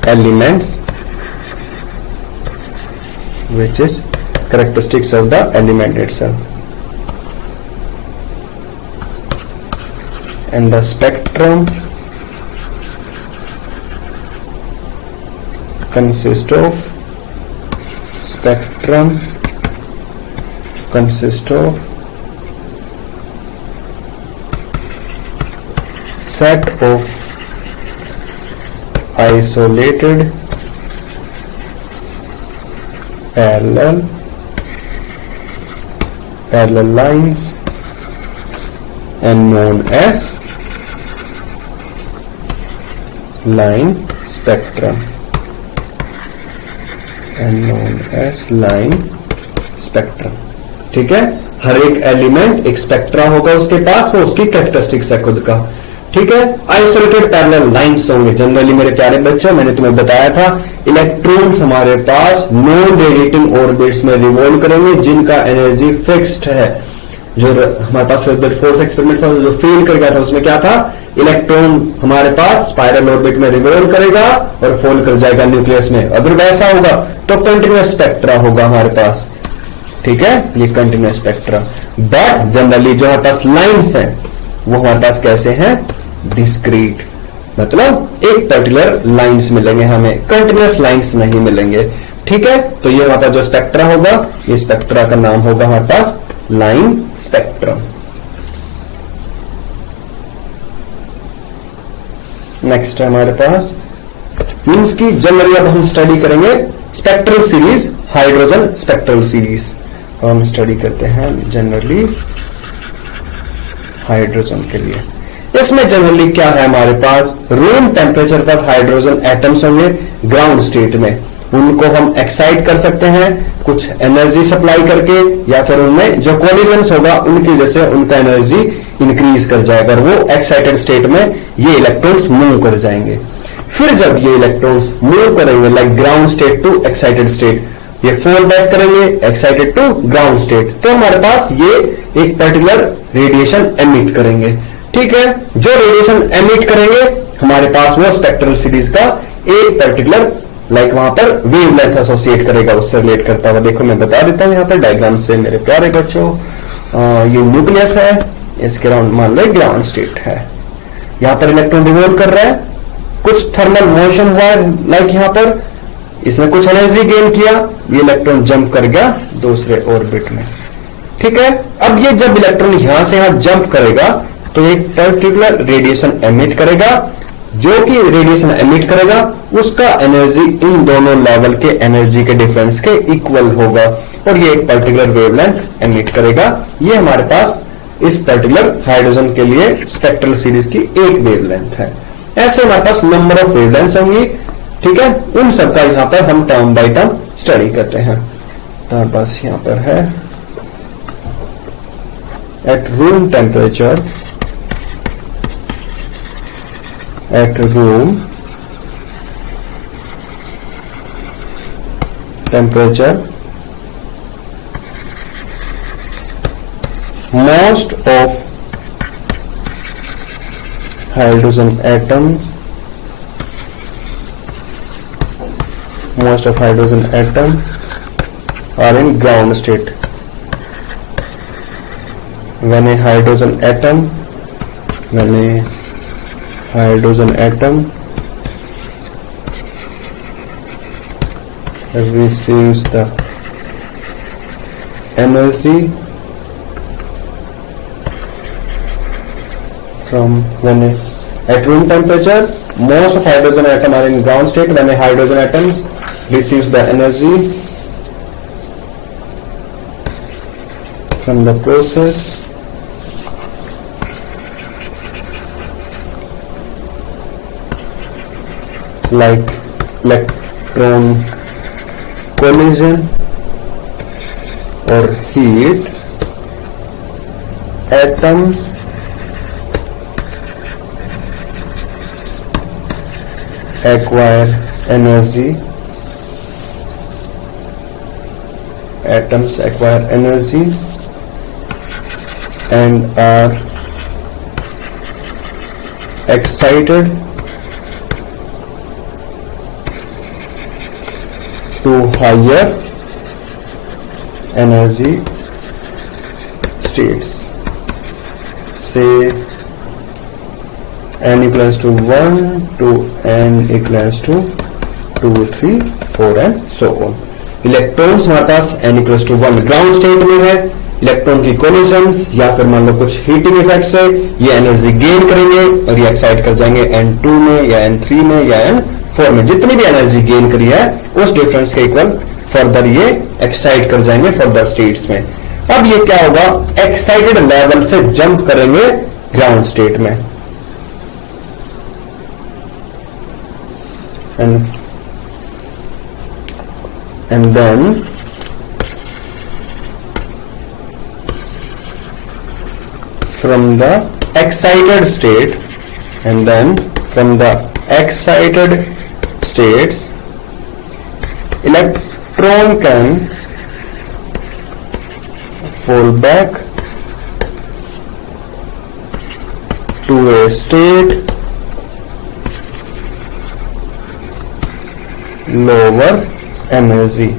elements, which is characteristics of the element itself. And the spectrum consists of set of isolated parallel lines and known as line spectrum, ठीक है। हर एक एलिमेंट एक स्पेक्ट्रा होगा उसके पास, वो उसकी कैरेक्टरिस्टिक्स है खुद का, ठीक है। आइसोलेटेड पैरेलल लाइंस होंगे जनरली मेरे प्यारे बच्चों, मैंने तुम्हें बताया था इलेक्ट्रॉन्स हमारे पास नॉन रेडिएटिंग ऑर्बिट्स में रिवॉल्व करेंगे जिनका एनर्जी फिक्स्ड है। जो हमारे पास फोर्स एक्सपेरिमेंट था जो फेल कर गया था उसमें क्या था, इलेक्ट्रॉन हमारे पास स्पाइरल ऑर्बिट में रिवॉल्व करेगा और फॉल कर जाएगा न्यूक्लियस में। अगर वैसा होगा तो कंटिन्यूअस स्पेक्ट्रा होगा हमारे पास, ठीक है, ये कंटिन्यूअस स्पेक्ट्रा। बट जनरली जो हमारे पास लाइंस हैं वो हमारे पास कैसे हैं, डिस्क्रीट, मतलब एक पर्टिकुलर लाइंस मिलेंगे हमें, कंटिन्यूअस लाइंस नहीं मिलेंगे, ठीक है। तो ये हमारे पास जो स्पेक्ट्रा होगा, ये स्पेक्ट्रा का नाम होगा हमारे पास लाइन स्पेक्ट्रम। नेक्स्ट है हमारे पास मीन्स की जनरली अब हम स्टडी करेंगे spectral series, hydrogen spectral series हम स्टडी करते हैं जनरली हाइड्रोजन के लिए। इसमें जनरली क्या है हमारे पास, रूम टेम्परेचर पर हाइड्रोजन एटम्स होंगे ग्राउंड स्टेट में, उनको हम एक्साइट कर सकते हैं कुछ एनर्जी सप्लाई करके, या फिर उनमें जो कोलिजन्स होगा उनकी वजह से उनका एनर्जी इंक्रीज कर जाएगा और वो एक्साइटेड स्टेट में ये इलेक्ट्रॉन्स मूव कर जाएंगे। फिर जब ये इलेक्ट्रॉन्स मूव करेंगे like ground state to excited state, ये फॉल बैक करेंगे एक्साइटेड टू ग्राउंड स्टेट, तो हमारे पास ये एक पर्टिकुलर रेडिएशन एमिट करेंगे, ठीक है। जो रेडिएशन एमिट करेंगे हमारे पास वो स्पेक्ट्रल सीरीज का एक पर्टिकुलर लाइक वहां पर वेवलेंथ एसोसिएट करेगा, उससे रिलेट करता हुआ। देखो मैं बता देता हूं यहाँ पर डायग्राम से मेरे प्यारे बच्चों, ये न्यूक्लियस है, इसके अराउंड मान लो ग्राउंड स्टेट है, यहां पर इलेक्ट्रॉन रिवॉल्व कर रहा है, कुछ थर्मल मोशन हुआ है लाइक यहां पर, इसने कुछ एनर्जी गेन किया, ये इलेक्ट्रॉन जंप कर गया दूसरे ऑर्बिट में, ठीक है। अब ये जब इलेक्ट्रॉन यहां से यहां जंप करेगा तो एक पर्टिकुलर रेडिएशन एमिट करेगा, जो कि रेडिएशन एमिट करेगा उसका एनर्जी इन दोनों लेवल के एनर्जी के डिफरेंस के इक्वल होगा और ये एक पर्टिकुलर वेवलेंथ एमिट करेगा। ये हमारे पास इस पर्टिकुलर हाइड्रोजन के लिए स्पेक्ट्रल सीरीज की एक वेवलेंथ है। ऐसे हमारे पास नंबर ऑफ वेवलेंथ्स होंगी, ठीक है, उन सबका यहां पर हम टर्म बाय टर्म स्टडी करते हैं। तो बस यहां पर है at room temperature, at room temperature most of hydrogen atoms are in ground state. When a hydrogen atom receives the energy from at room temperature, most of hydrogen atoms are in ground state. When a hydrogen atom receives the energy from the process like electron collision or heat, atoms acquire energy atoms acquire energy and are excited to higher energy states, say n equals to 1 to n equals to 2, 3, 4 and so on. Electrons हमारे पास n equals to 1 ground state में है, इलेक्ट्रॉन की कोलिजन्स या फिर मान लो कुछ हीटिंग इफेक्ट से ये एनर्जी गेन करेंगे और ये एक्साइट कर जाएंगे n2 में या n3 में या n4 में, जितनी भी एनर्जी गेन करी है उस डिफरेंस के इक्वल फर्दर ये एक्साइट कर जाएंगे फर्दर स्टेट्स में। अब ये क्या होगा, एक्साइटेड लेवल से जंप करेंगे ग्राउंड स्टेट में and then from the excited state states electron can fall back to a state lower energy,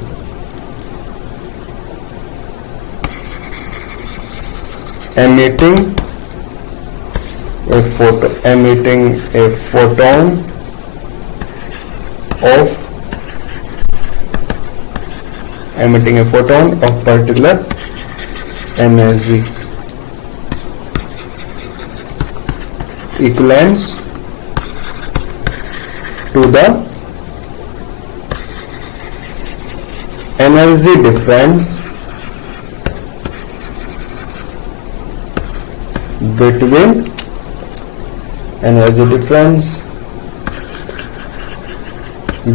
emitting a photon of particular energy equivalent to the energy difference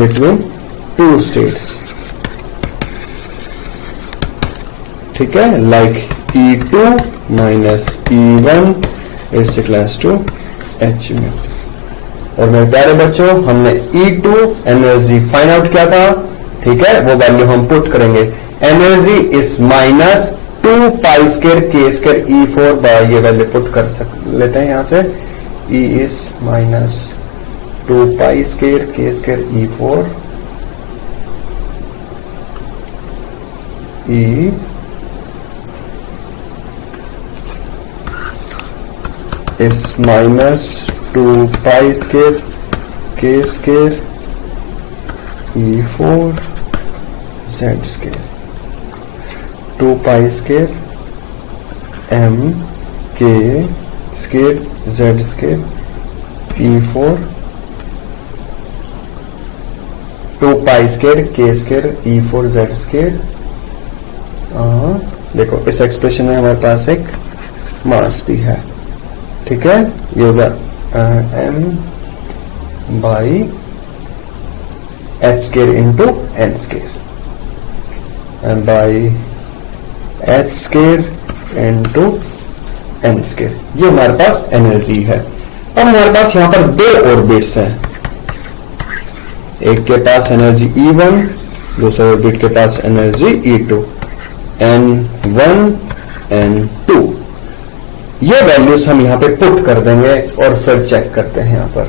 between two states, ठीक है, like E2 minus E1 is equals to H mu। और मेरे प्यारे बच्चों हमने E2 एनर्जी फाइंड आउट किया था, ठीक है, वो वैल्यू हम पुट करेंगे, energy is minus 2 pi square के स्क्वायर E4 बाय, ये वैल्यू पुट कर लेते हैं यहां से, E is minus 2 pi square के square E4 E is minus 2 pi square k square E4 z square 2 pi square m k square z square E4 2 pi square k square E4 z square। देखो इस एक्सप्रेशन में हमारे पास एक मास भी है, ठीक है, ये होगा m by h square into n square by h square into n square, ये हमारे पास एनर्जी है। अब हमारे पास यहां पर दो ऑर्बिट्स हैं, एक के पास एनर्जी E1, दूसरे ऑर्बिट के पास एनर्जी E2, N1 N2। ये वैल्यूज हम यहां पे पुट कर देंगे और फिर चेक करते हैं यहां पर,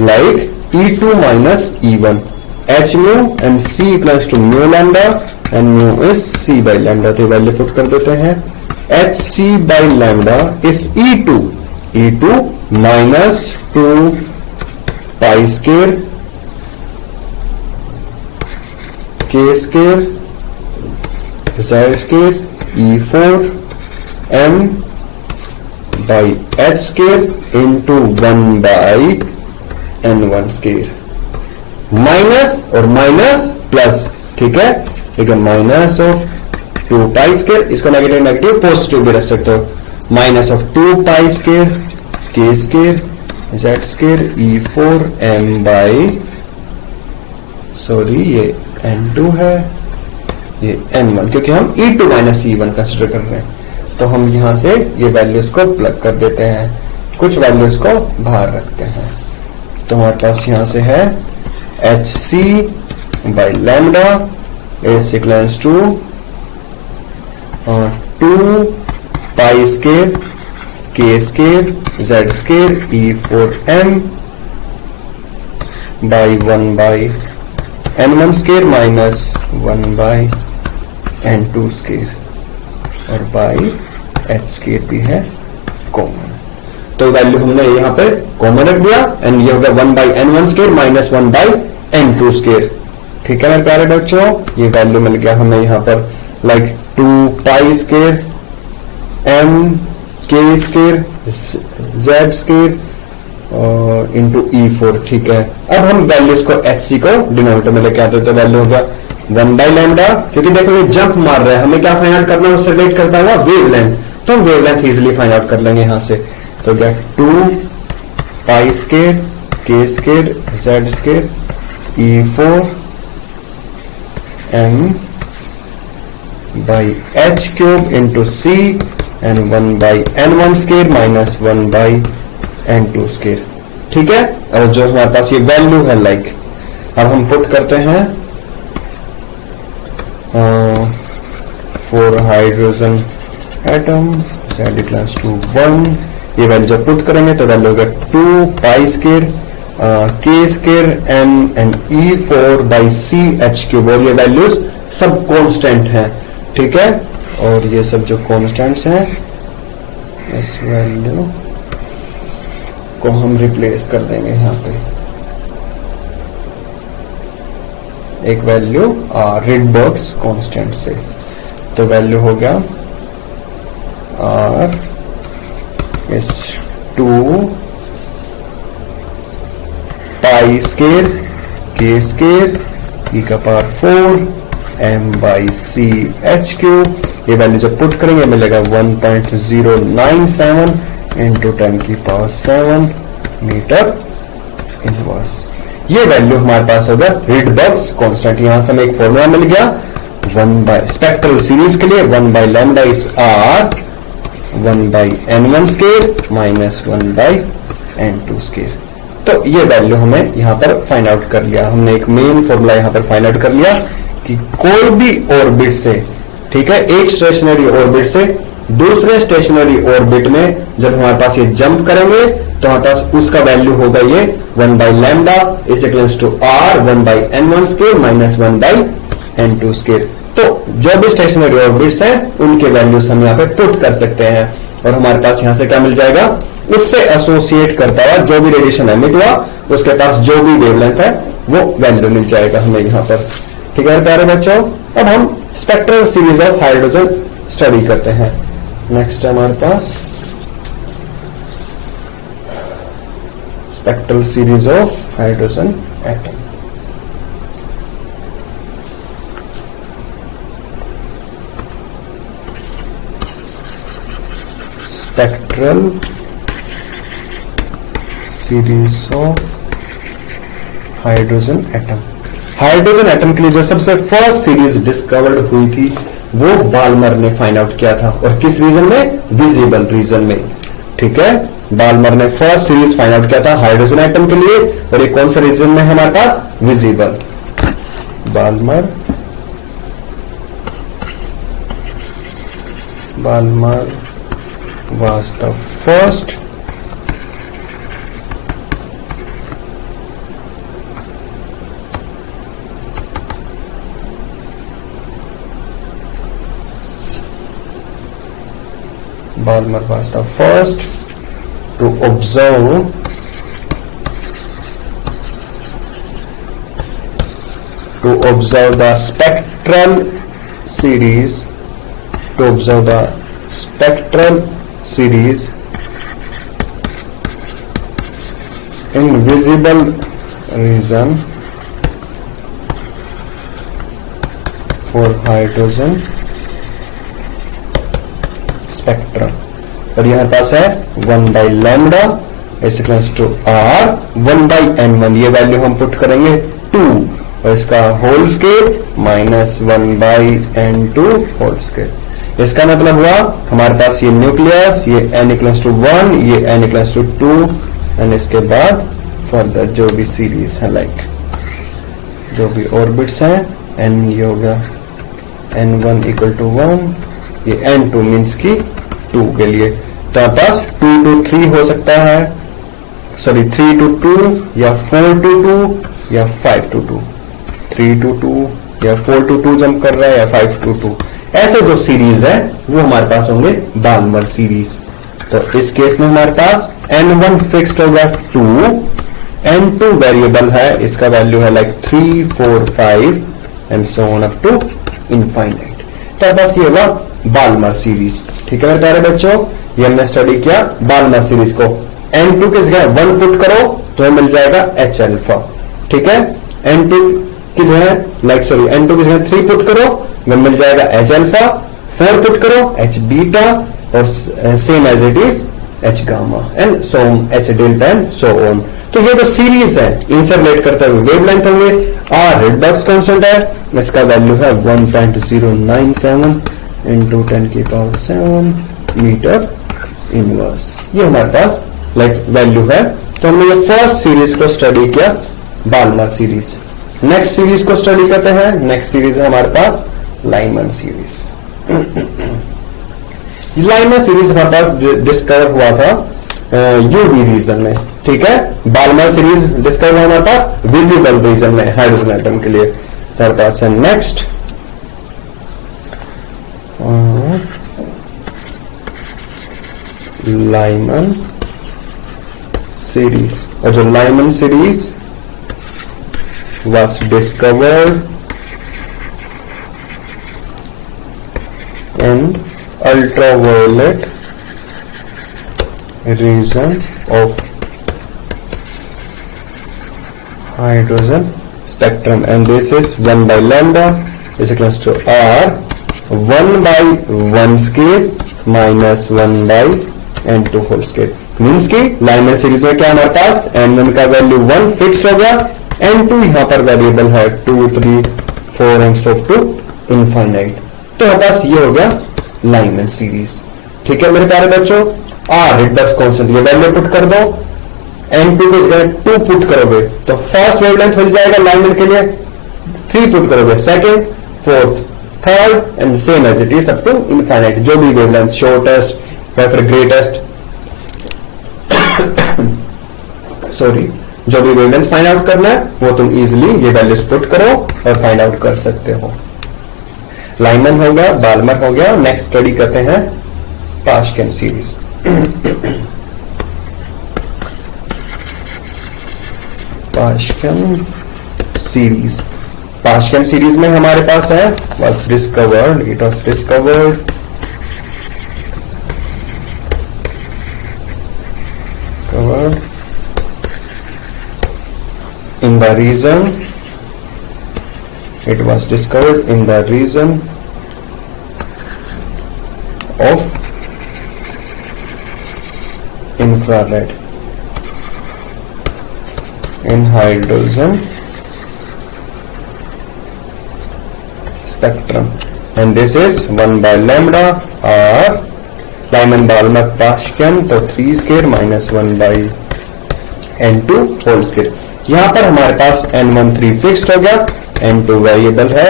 like E2 minus E1 H mu and C equals to mu lambda and mu is C by lambda, तो वैल्यू पुट कर देते हैं, HC by lambda is E2 minus 2 pi square k square z square E4 m by h square into 1 by n1 square, minus और माइनस प्लस, ठीक है, माइनस ऑफ 2 पाई स्क्वायर, इसको नेगेटिव नेगेटिव पॉजिटिव भी रख सकते हो, minus of 2 pi square k square z square E4 m by, sorry ये n2 है, ये n1, क्योंकि हम E2 माइनस E1 कंसिडर कर रहे हैं, तो हम यहां से ये वैल्यूज को प्लग कर देते हैं, कुछ वैल्यूज को बाहर रखते हैं, तो हमारे पास यहां से है HC by lambda is equals to 2 pi square K square Z square E4m by 1 by n1 square minus 1 by n2 square और बाई h स्केयर भी है कॉमन। तो वैल्यू हमने यहां पर कॉमन रख दिया एंड ये होगा 1 by n1 square minus 1 by n2 square. ठीक है मेरे प्यारे बच्चों, ये वैल्यू मिल गया हमें यहां पर like 2 pi square m k square z square into E4। ठीक है, अब हम वैल्यूज को HC को डिनोमिनेटर में लेके आते हैं तो वैल्यू होगा 1 बाई लैम्डा, क्योंकि देखो ये जंप मार रहा है, हमें क्या फाइंड आउट करना है, उससे रिलेट करता हुआ वेवलेंथ, तो हम वेवलेंथ इजिली फाइंड आउट कर लेंगे यहां से। तो क्या 2 pi square K square Z square E4 m by h cube into c and 1 by n1 square minus 1 by n2 square. ठीक है, और जो हमारे पास ये वैल्यू है लाइक, अब हम पुट करते हैं 4 hydrogen atom z equals to 1। ये वैल्यू जब पुट करेंगे तो वैल्यू होगा 2 pi square K square m and E4 by c h cube, और ये वैल्यूज सब कांस्टेंट हैं। ठीक है, और ये सब जो कांस्टेंट्स हैं इस वैल्यू को हम रिप्लेस कर देंगे यहां पे एक वैल्यू रिडबर्ग्स कांस्टेंट से। तो वैल्यू हो गया R is 2 pi square K square e का power 4 m by c h cube. ये वैल्यू जब पुट करेंगे मिलेगा 1.097 इंटू 10 की पावर 7 मीटर इनवर्स। ये वैल्यू हमारे पास होगा रिडबर्ग्स कांस्टेंट। यहां से हमें एक फॉर्मूला मिल गया 1 बाई स्पेक्ट्रल सीरीज के लिए 1 by lambda is r 1 by n1 square minus 1 by n2 square. तो ये वैल्यू हमें यहां पर फाइंड आउट कर लिया, हमने एक मेन फॉर्मूला यहां पर फाइंड आउट कर लिया कि कोई भी ऑर्बिट से, ठीक है, एक स्टेशनरी ऑर्बिट से दूसरे स्टेशनरी ऑर्बिट में जब हमारे पास ये जंप करेंगे तो हमारे पास उसका वैल्यू होगा ये 1 by lambda is equals to r 1 by n1 square minus 1 by n2 square. तो जो भी स्टेशनरी ऑर्बिट्स हैं उनके वैल्यूज हम यहाँ पे पुट कर सकते हैं और हमारे पास यहां से क्या मिल जाएगा, उससे एसोसिएट करता हुआ जो भी रेडिएशन एमिट हुआ उसके पास जो भी वेवलेंथ है वो वैल्यू मिल जाएगा हमें यहाँ पर। ठीक है प्यारे बच्चों, अब हम spectral series of hydrogen study करते हैं। नेक्स्ट है हमारे पास spectral series of hydrogen atom. Spectral series of hydrogen atom. Hydrogen atom के लिए जो सबसे फर्स्ट सीरीज डिस्कवर्ड हुई थी वो बाल्मर ने फाइंड आउट किया था, और किस रीजन में, विजिबल रीजन में। ठीक है, बाल्मर ने फर्स्ट सीरीज फाइंड आउट किया था हाइड्रोजन एटम के लिए, और ये कौन सा रीजन में है हमारे पास, visible. Balmer was the first to observe the spectral series in visible region for hydrogen spectrum। और यहां पास है 1 by lambda is equals to r 1 by n1, ये वैल्यू हम पुट करेंगे 2 और इसका whole square minus 1 by n2 whole square. इसका मतलब हुआ हमारे पास ये न्यूक्लियस, ये n इक्वल्स टू 1, ये n इक्वल्स टू 2 एंड इसके बाद फर्दर जो भी सीरीज है लाइक जो भी ऑर्बिट्स हैं n, ये होगा n1 इक्वल टू 1, ये n2 मीन्स की 2 के लिए, तो आपके पास 2 to 3 हो सकता है, सॉरी 3 to 2 या 4 to 2 या 5 to 2, 3 to 2 या 4 to 2 जंप कर रहा है या 5 to 2, ऐसे जो सीरीज है वो हमारे पास होंगे बाल्मर सीरीज। तो इस केस में हमारे पास n1 फिक्स्ड होगा 2, n2 वेरिएबल है, इसका वैल्यू है like 3 4 5 and so on up to infinite. तो बस ये होगा बाल्मर सीरीज। ठीक है मेरे प्यारे बच्चों, ये हमने स्टडी किया बाल्मर सीरीज को। n2 की जगह 1 पुट करो तो मिल जाएगा h अल्फा। ठीक है, n2 की जगह लाइक सॉरी n2 की जगह 3 पुट करो में मिल जाएगा h अल्फा, 4 पुट करो h बीटा और same as it is h gamma and so h delta and so on. तो ये जो सीरीज है इनसे रिलेट करते हुए वेवलेंथ होंगे। आर रिडक्स कांस्टेंट है, इसका वैल्यू है 1.097 इंटू 10⁻7 मीटर इनवर्स। ये हमारे पास लाइक वैल्यू है। तो हमने ये फर्स्ट सीरीज को स्टडी किया बाल्मर सीरीज। नेक्स्ट सीरीज को स्टडी करते हैं। नेक्स्ट सीरीज है हमारे पास लाइमन सीरीज। लाइमन सीरीज हमारे पास डिस्कवर हुआ था यूवी रीजन में। ठीक है, बाल्मर सीरीज डिस्कवर हुआ हमारे पास विजिबल रीजन में हाइड्रोजन एटम के लिए। हमारे पास है नेक्स्ट लाइमन सीरीज। और जो Lyman series was discovered in ultraviolet region of hydrogen spectrum, and this is 1 by lambda is equals to r 1 by 1 square minus 1 by n2 whole square। Means की लाइमन सीरीज में क्या हमारे पास n1 का वैल्यू 1 फिक्स्ड हो गया, n2 यहां पर वेरिएबल है 2 3 4 एंड सो टू इनफाइनाइट। तो हमारे पास ये हो गया लाइमन सीरीज। ठीक है मेरे प्यारे बच्चों, आर रिडक्स कांस्टेंट ये वैल्यू पुट कर दो, n2 की जगह 2 पुट करोगे तो फर्स्ट वेवलेंथ मिल जाएगा लाइमन के लिए, 3 पुट करोगे second, fourth, third and same as it is up to infinite. जो भी वेवलेंथ शॉर्टेस्ट या फिर ग्रेटेस्ट सॉरी जो भी वेवलेंथ फाइंड आउट करना है वो तुम इजीली ये वैल्यूज पुट करो और फाइंड आउट कर सकते हो। लाइमन हो गया, बाल्मर हो गया। नेक्स्ट स्टडी करते हैं पाश्किन सीरीज। पाश्किन सीरीज, पाश्किन सीरीज में हमारे पास है was discovered, it was discovered in the region, it was discovered in the region of infrared in hydrogen spectrum, and this is 1 by lambda r Lyman Balmer Paschen, तो 3 square minus 1 by n2 whole square. यहां पर हमारे पास n1 3 फिक्स्ड हो गया, n2 वेरिएबल है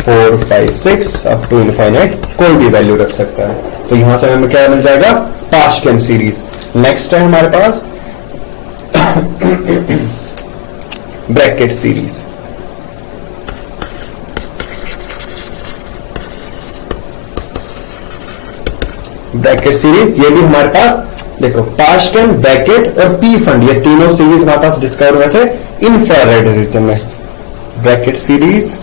4 5 6 अप टू इनफाइनाइट, कोई भी वैल्यू रख सकता है। तो यहां से हमें क्या मिल जाएगा पाश्किन सीरीज। नेक्स्ट है हमारे पास ब्रैकेट सीरीज। ब्रैकेट सीरीज ये भी हमारे पास देखो पाश्किन, ब्रैकेट और पी फंड ये तीनों सीरीज हमारे पास डिस्कवर हुए थे इंफ्रारेड रीजन में। Brackett series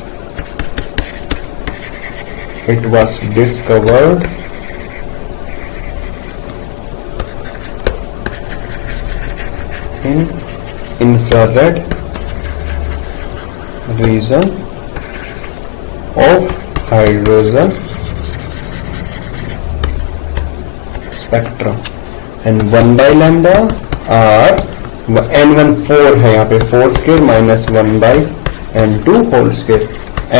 it was discovered in infrared reason of hydrogen spectrum, and 1 by lambda r n1 4 है यहाँ पे 4 square minus 1 by n2 whole square.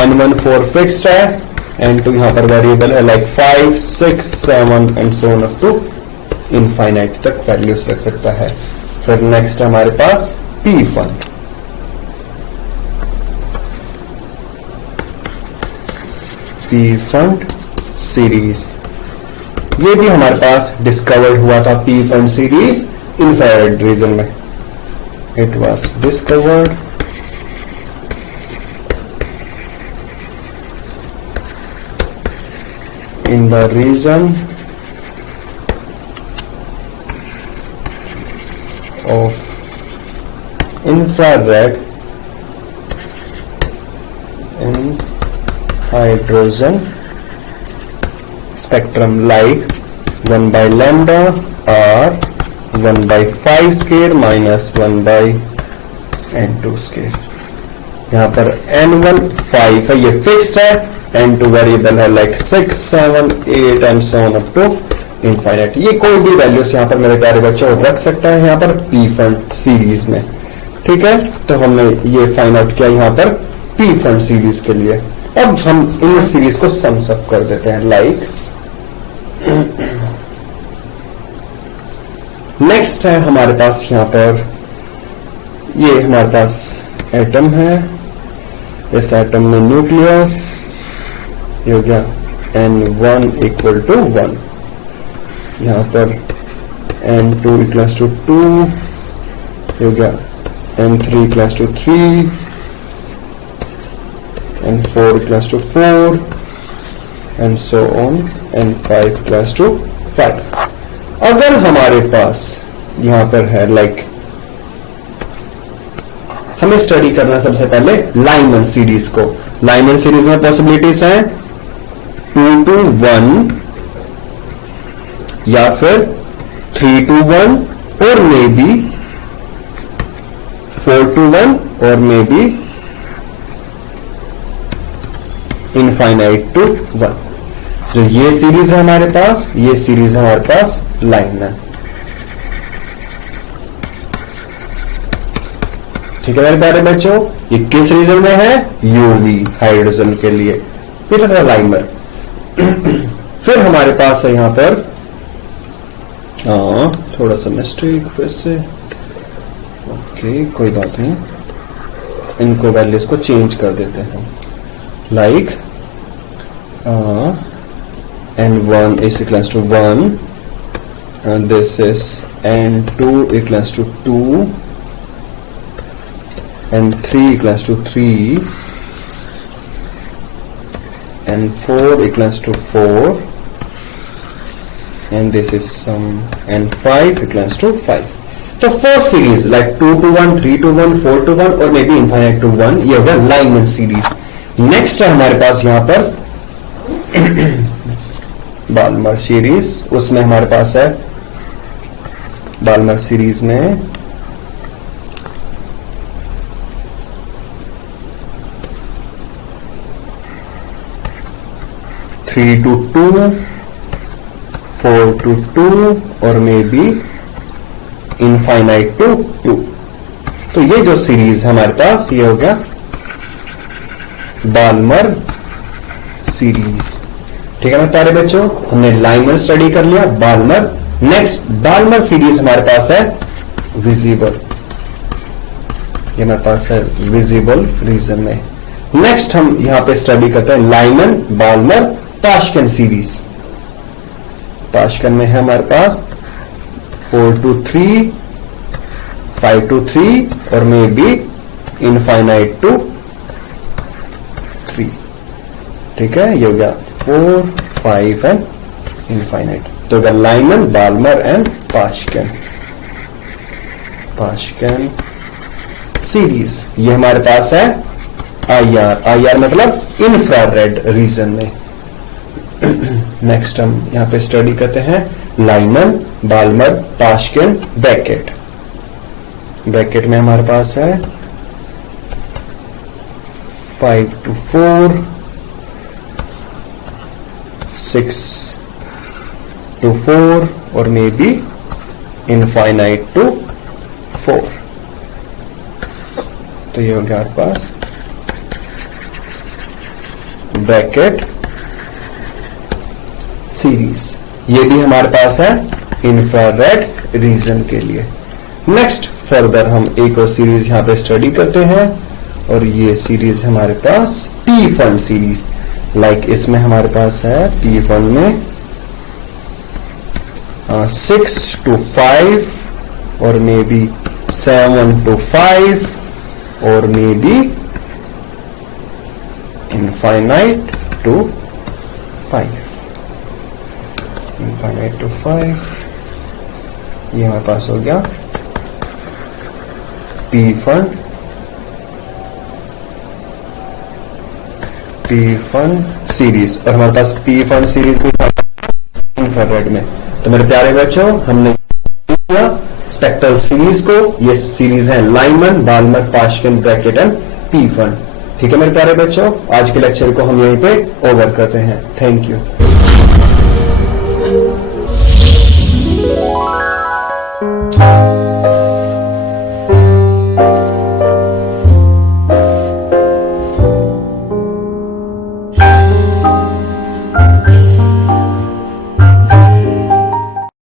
n1 4 fixed है, n2 यहाँ पर वेरिएबल है like 5 6 7 and so on up to infinite तक वैल्यूज रख सकता है। फिर नेक्स्ट हमारे पास Pfund. Pfund series ये भी हमारे पास डिस्कवर्ड हुआ था Pfund series infrared region में. It was discovered in the region of infrared and hydrogen spectrum, like 1 by lambda or 1 by 5 square minus 1 by n2 square. यहाँ पर n1 5 है, ये फिक्स्ड है, n2 वेरिएबल है, like 6 7 8 and so on up to infinite. ये कोई भी वैल्यूज यहाँ पर मेरे प्यारे बच्चों रख सकता है यहाँ पर पी फंड सीरीज में. ठीक है, तो हमने ये फाइंड आउट किया यहाँ पर पी फंड सीरीज के लिए. अब हम इन सीरीज को सम्स अप कर देते हैं. लाइक नेक्स्ट है हमारे पास यहाँ पर, ये हमारे पास एटम है, इस एटम में न्यूक्लियस ये हो गया n1 इक्वल टू 1, यहां पर n2 इक्वल्स टू 2, ये हो गया n3 equals to 3, n4 equals to 4 and so on, n5 equals to 5. अगर हमारे पास यहां पर है लाइक हमें स्टडी करना सबसे पहले लाइमन सीरीज को. लाइमन सीरीज में पॉसिबिलिटीज हैं 2 to 1 या फिर 3 to 1 और मे बी 4 to 1 और मे बी इनफाइनाइट टू 1. तो ये सीरीज है हमारे पास, ये सीरीज है हमारे पास लाइमन. ठीक है मेरे प्यारे बच्चों, ये किस रीजन में है? यूवी हाइड्रोजन के लिए. फिर है लाइमर. फिर हमारे पास है यहां पर थोड़ा सा मिस्टेक फिर से. ओके कोई बात नहीं, इनको वैल्यूज को चेंज कर देते हैं. Like n1 is equals to 1 and this is n2 equals to 2 and 3 equals to 3 and 4 equals to 4 and this is and 5 equals to 5. तो first series like 2 to 1, 3 to 1, 4 to 1 और मे बी इनफाइनाइट टू 1, ये होगा लाइमन सीरीज. नेक्स्ट है हमारे पास यहां पर बाल्मर सीरीज. उसमें हमारे पास है बाल्मर सीरीज में 3 to 2, 4 to 2 और मे बी इनफाइनाइट टू 2. तो ये जो सीरीज है हमारे पास ये हो गया बाल्मर सीरीज. ठीक है मेरे प्यारे बच्चों, हमने लाइमर स्टडी कर लिया, बाल्मर. नेक्स्ट बाल्मर सीरीज हमारे पास है विजिबल. ये हमारे पास है विजिबल रीजन में. नेक्स्ट हम यहां पे स्टडी करते हैं लाइमन, बाल्मर, पाश्कन सीरीज. पाश्कन में है हमारे पास 4 to 3, 5 to 3 और मे बी इनफाइनाइट टू 3. ठीक है, ये हो गया 4, 5 एंड इनफाइनाइट. तो होगा लाइमन, बाल्मर एंड पाश्कन. पाश्कन सीरीज ये हमारे पास है आईआर. आईआर मतलब इंफ्रारेड रीजन में. नेक्स्ट हम यहां पे स्टडी करते हैं लाइमन, बाल्मर, पाश्कन, बेकेट. बेकेट में हमारे पास है 5 to 4, 6 to 4 और मे बी इनफाइनाइट टू 4. तो ये हो गया आपके पास बेकेट सीरीज. ये भी हमारे पास है इंफ्रारेड रीजन के लिए. नेक्स्ट फर्दर हम एक और सीरीज यहां पे स्टडी करते हैं और ये सीरीज हमारे पास पी फंड सीरीज. लाइक इसमें हमारे पास है पी फंड में 6 to 5 or maybe 7 to 5 or maybe infinite to 5. Infinite to 5. ये हमारे पास हो गया P फंड सीरीज, और हमारे पास P फंड सीरीज भी इंफ्रारेड में। तो मेरे प्यारे बच्चों, हमने किया स्पेक्ट्रल सीरीज को। ये सीरीज है Lyman, Balmer, Paschen, Brackett and P फंड। ठीक है मेरे प्यारे बच्चों, आज के लेक्चर को हम यहीं पे ओवर करते हैं। Thank you.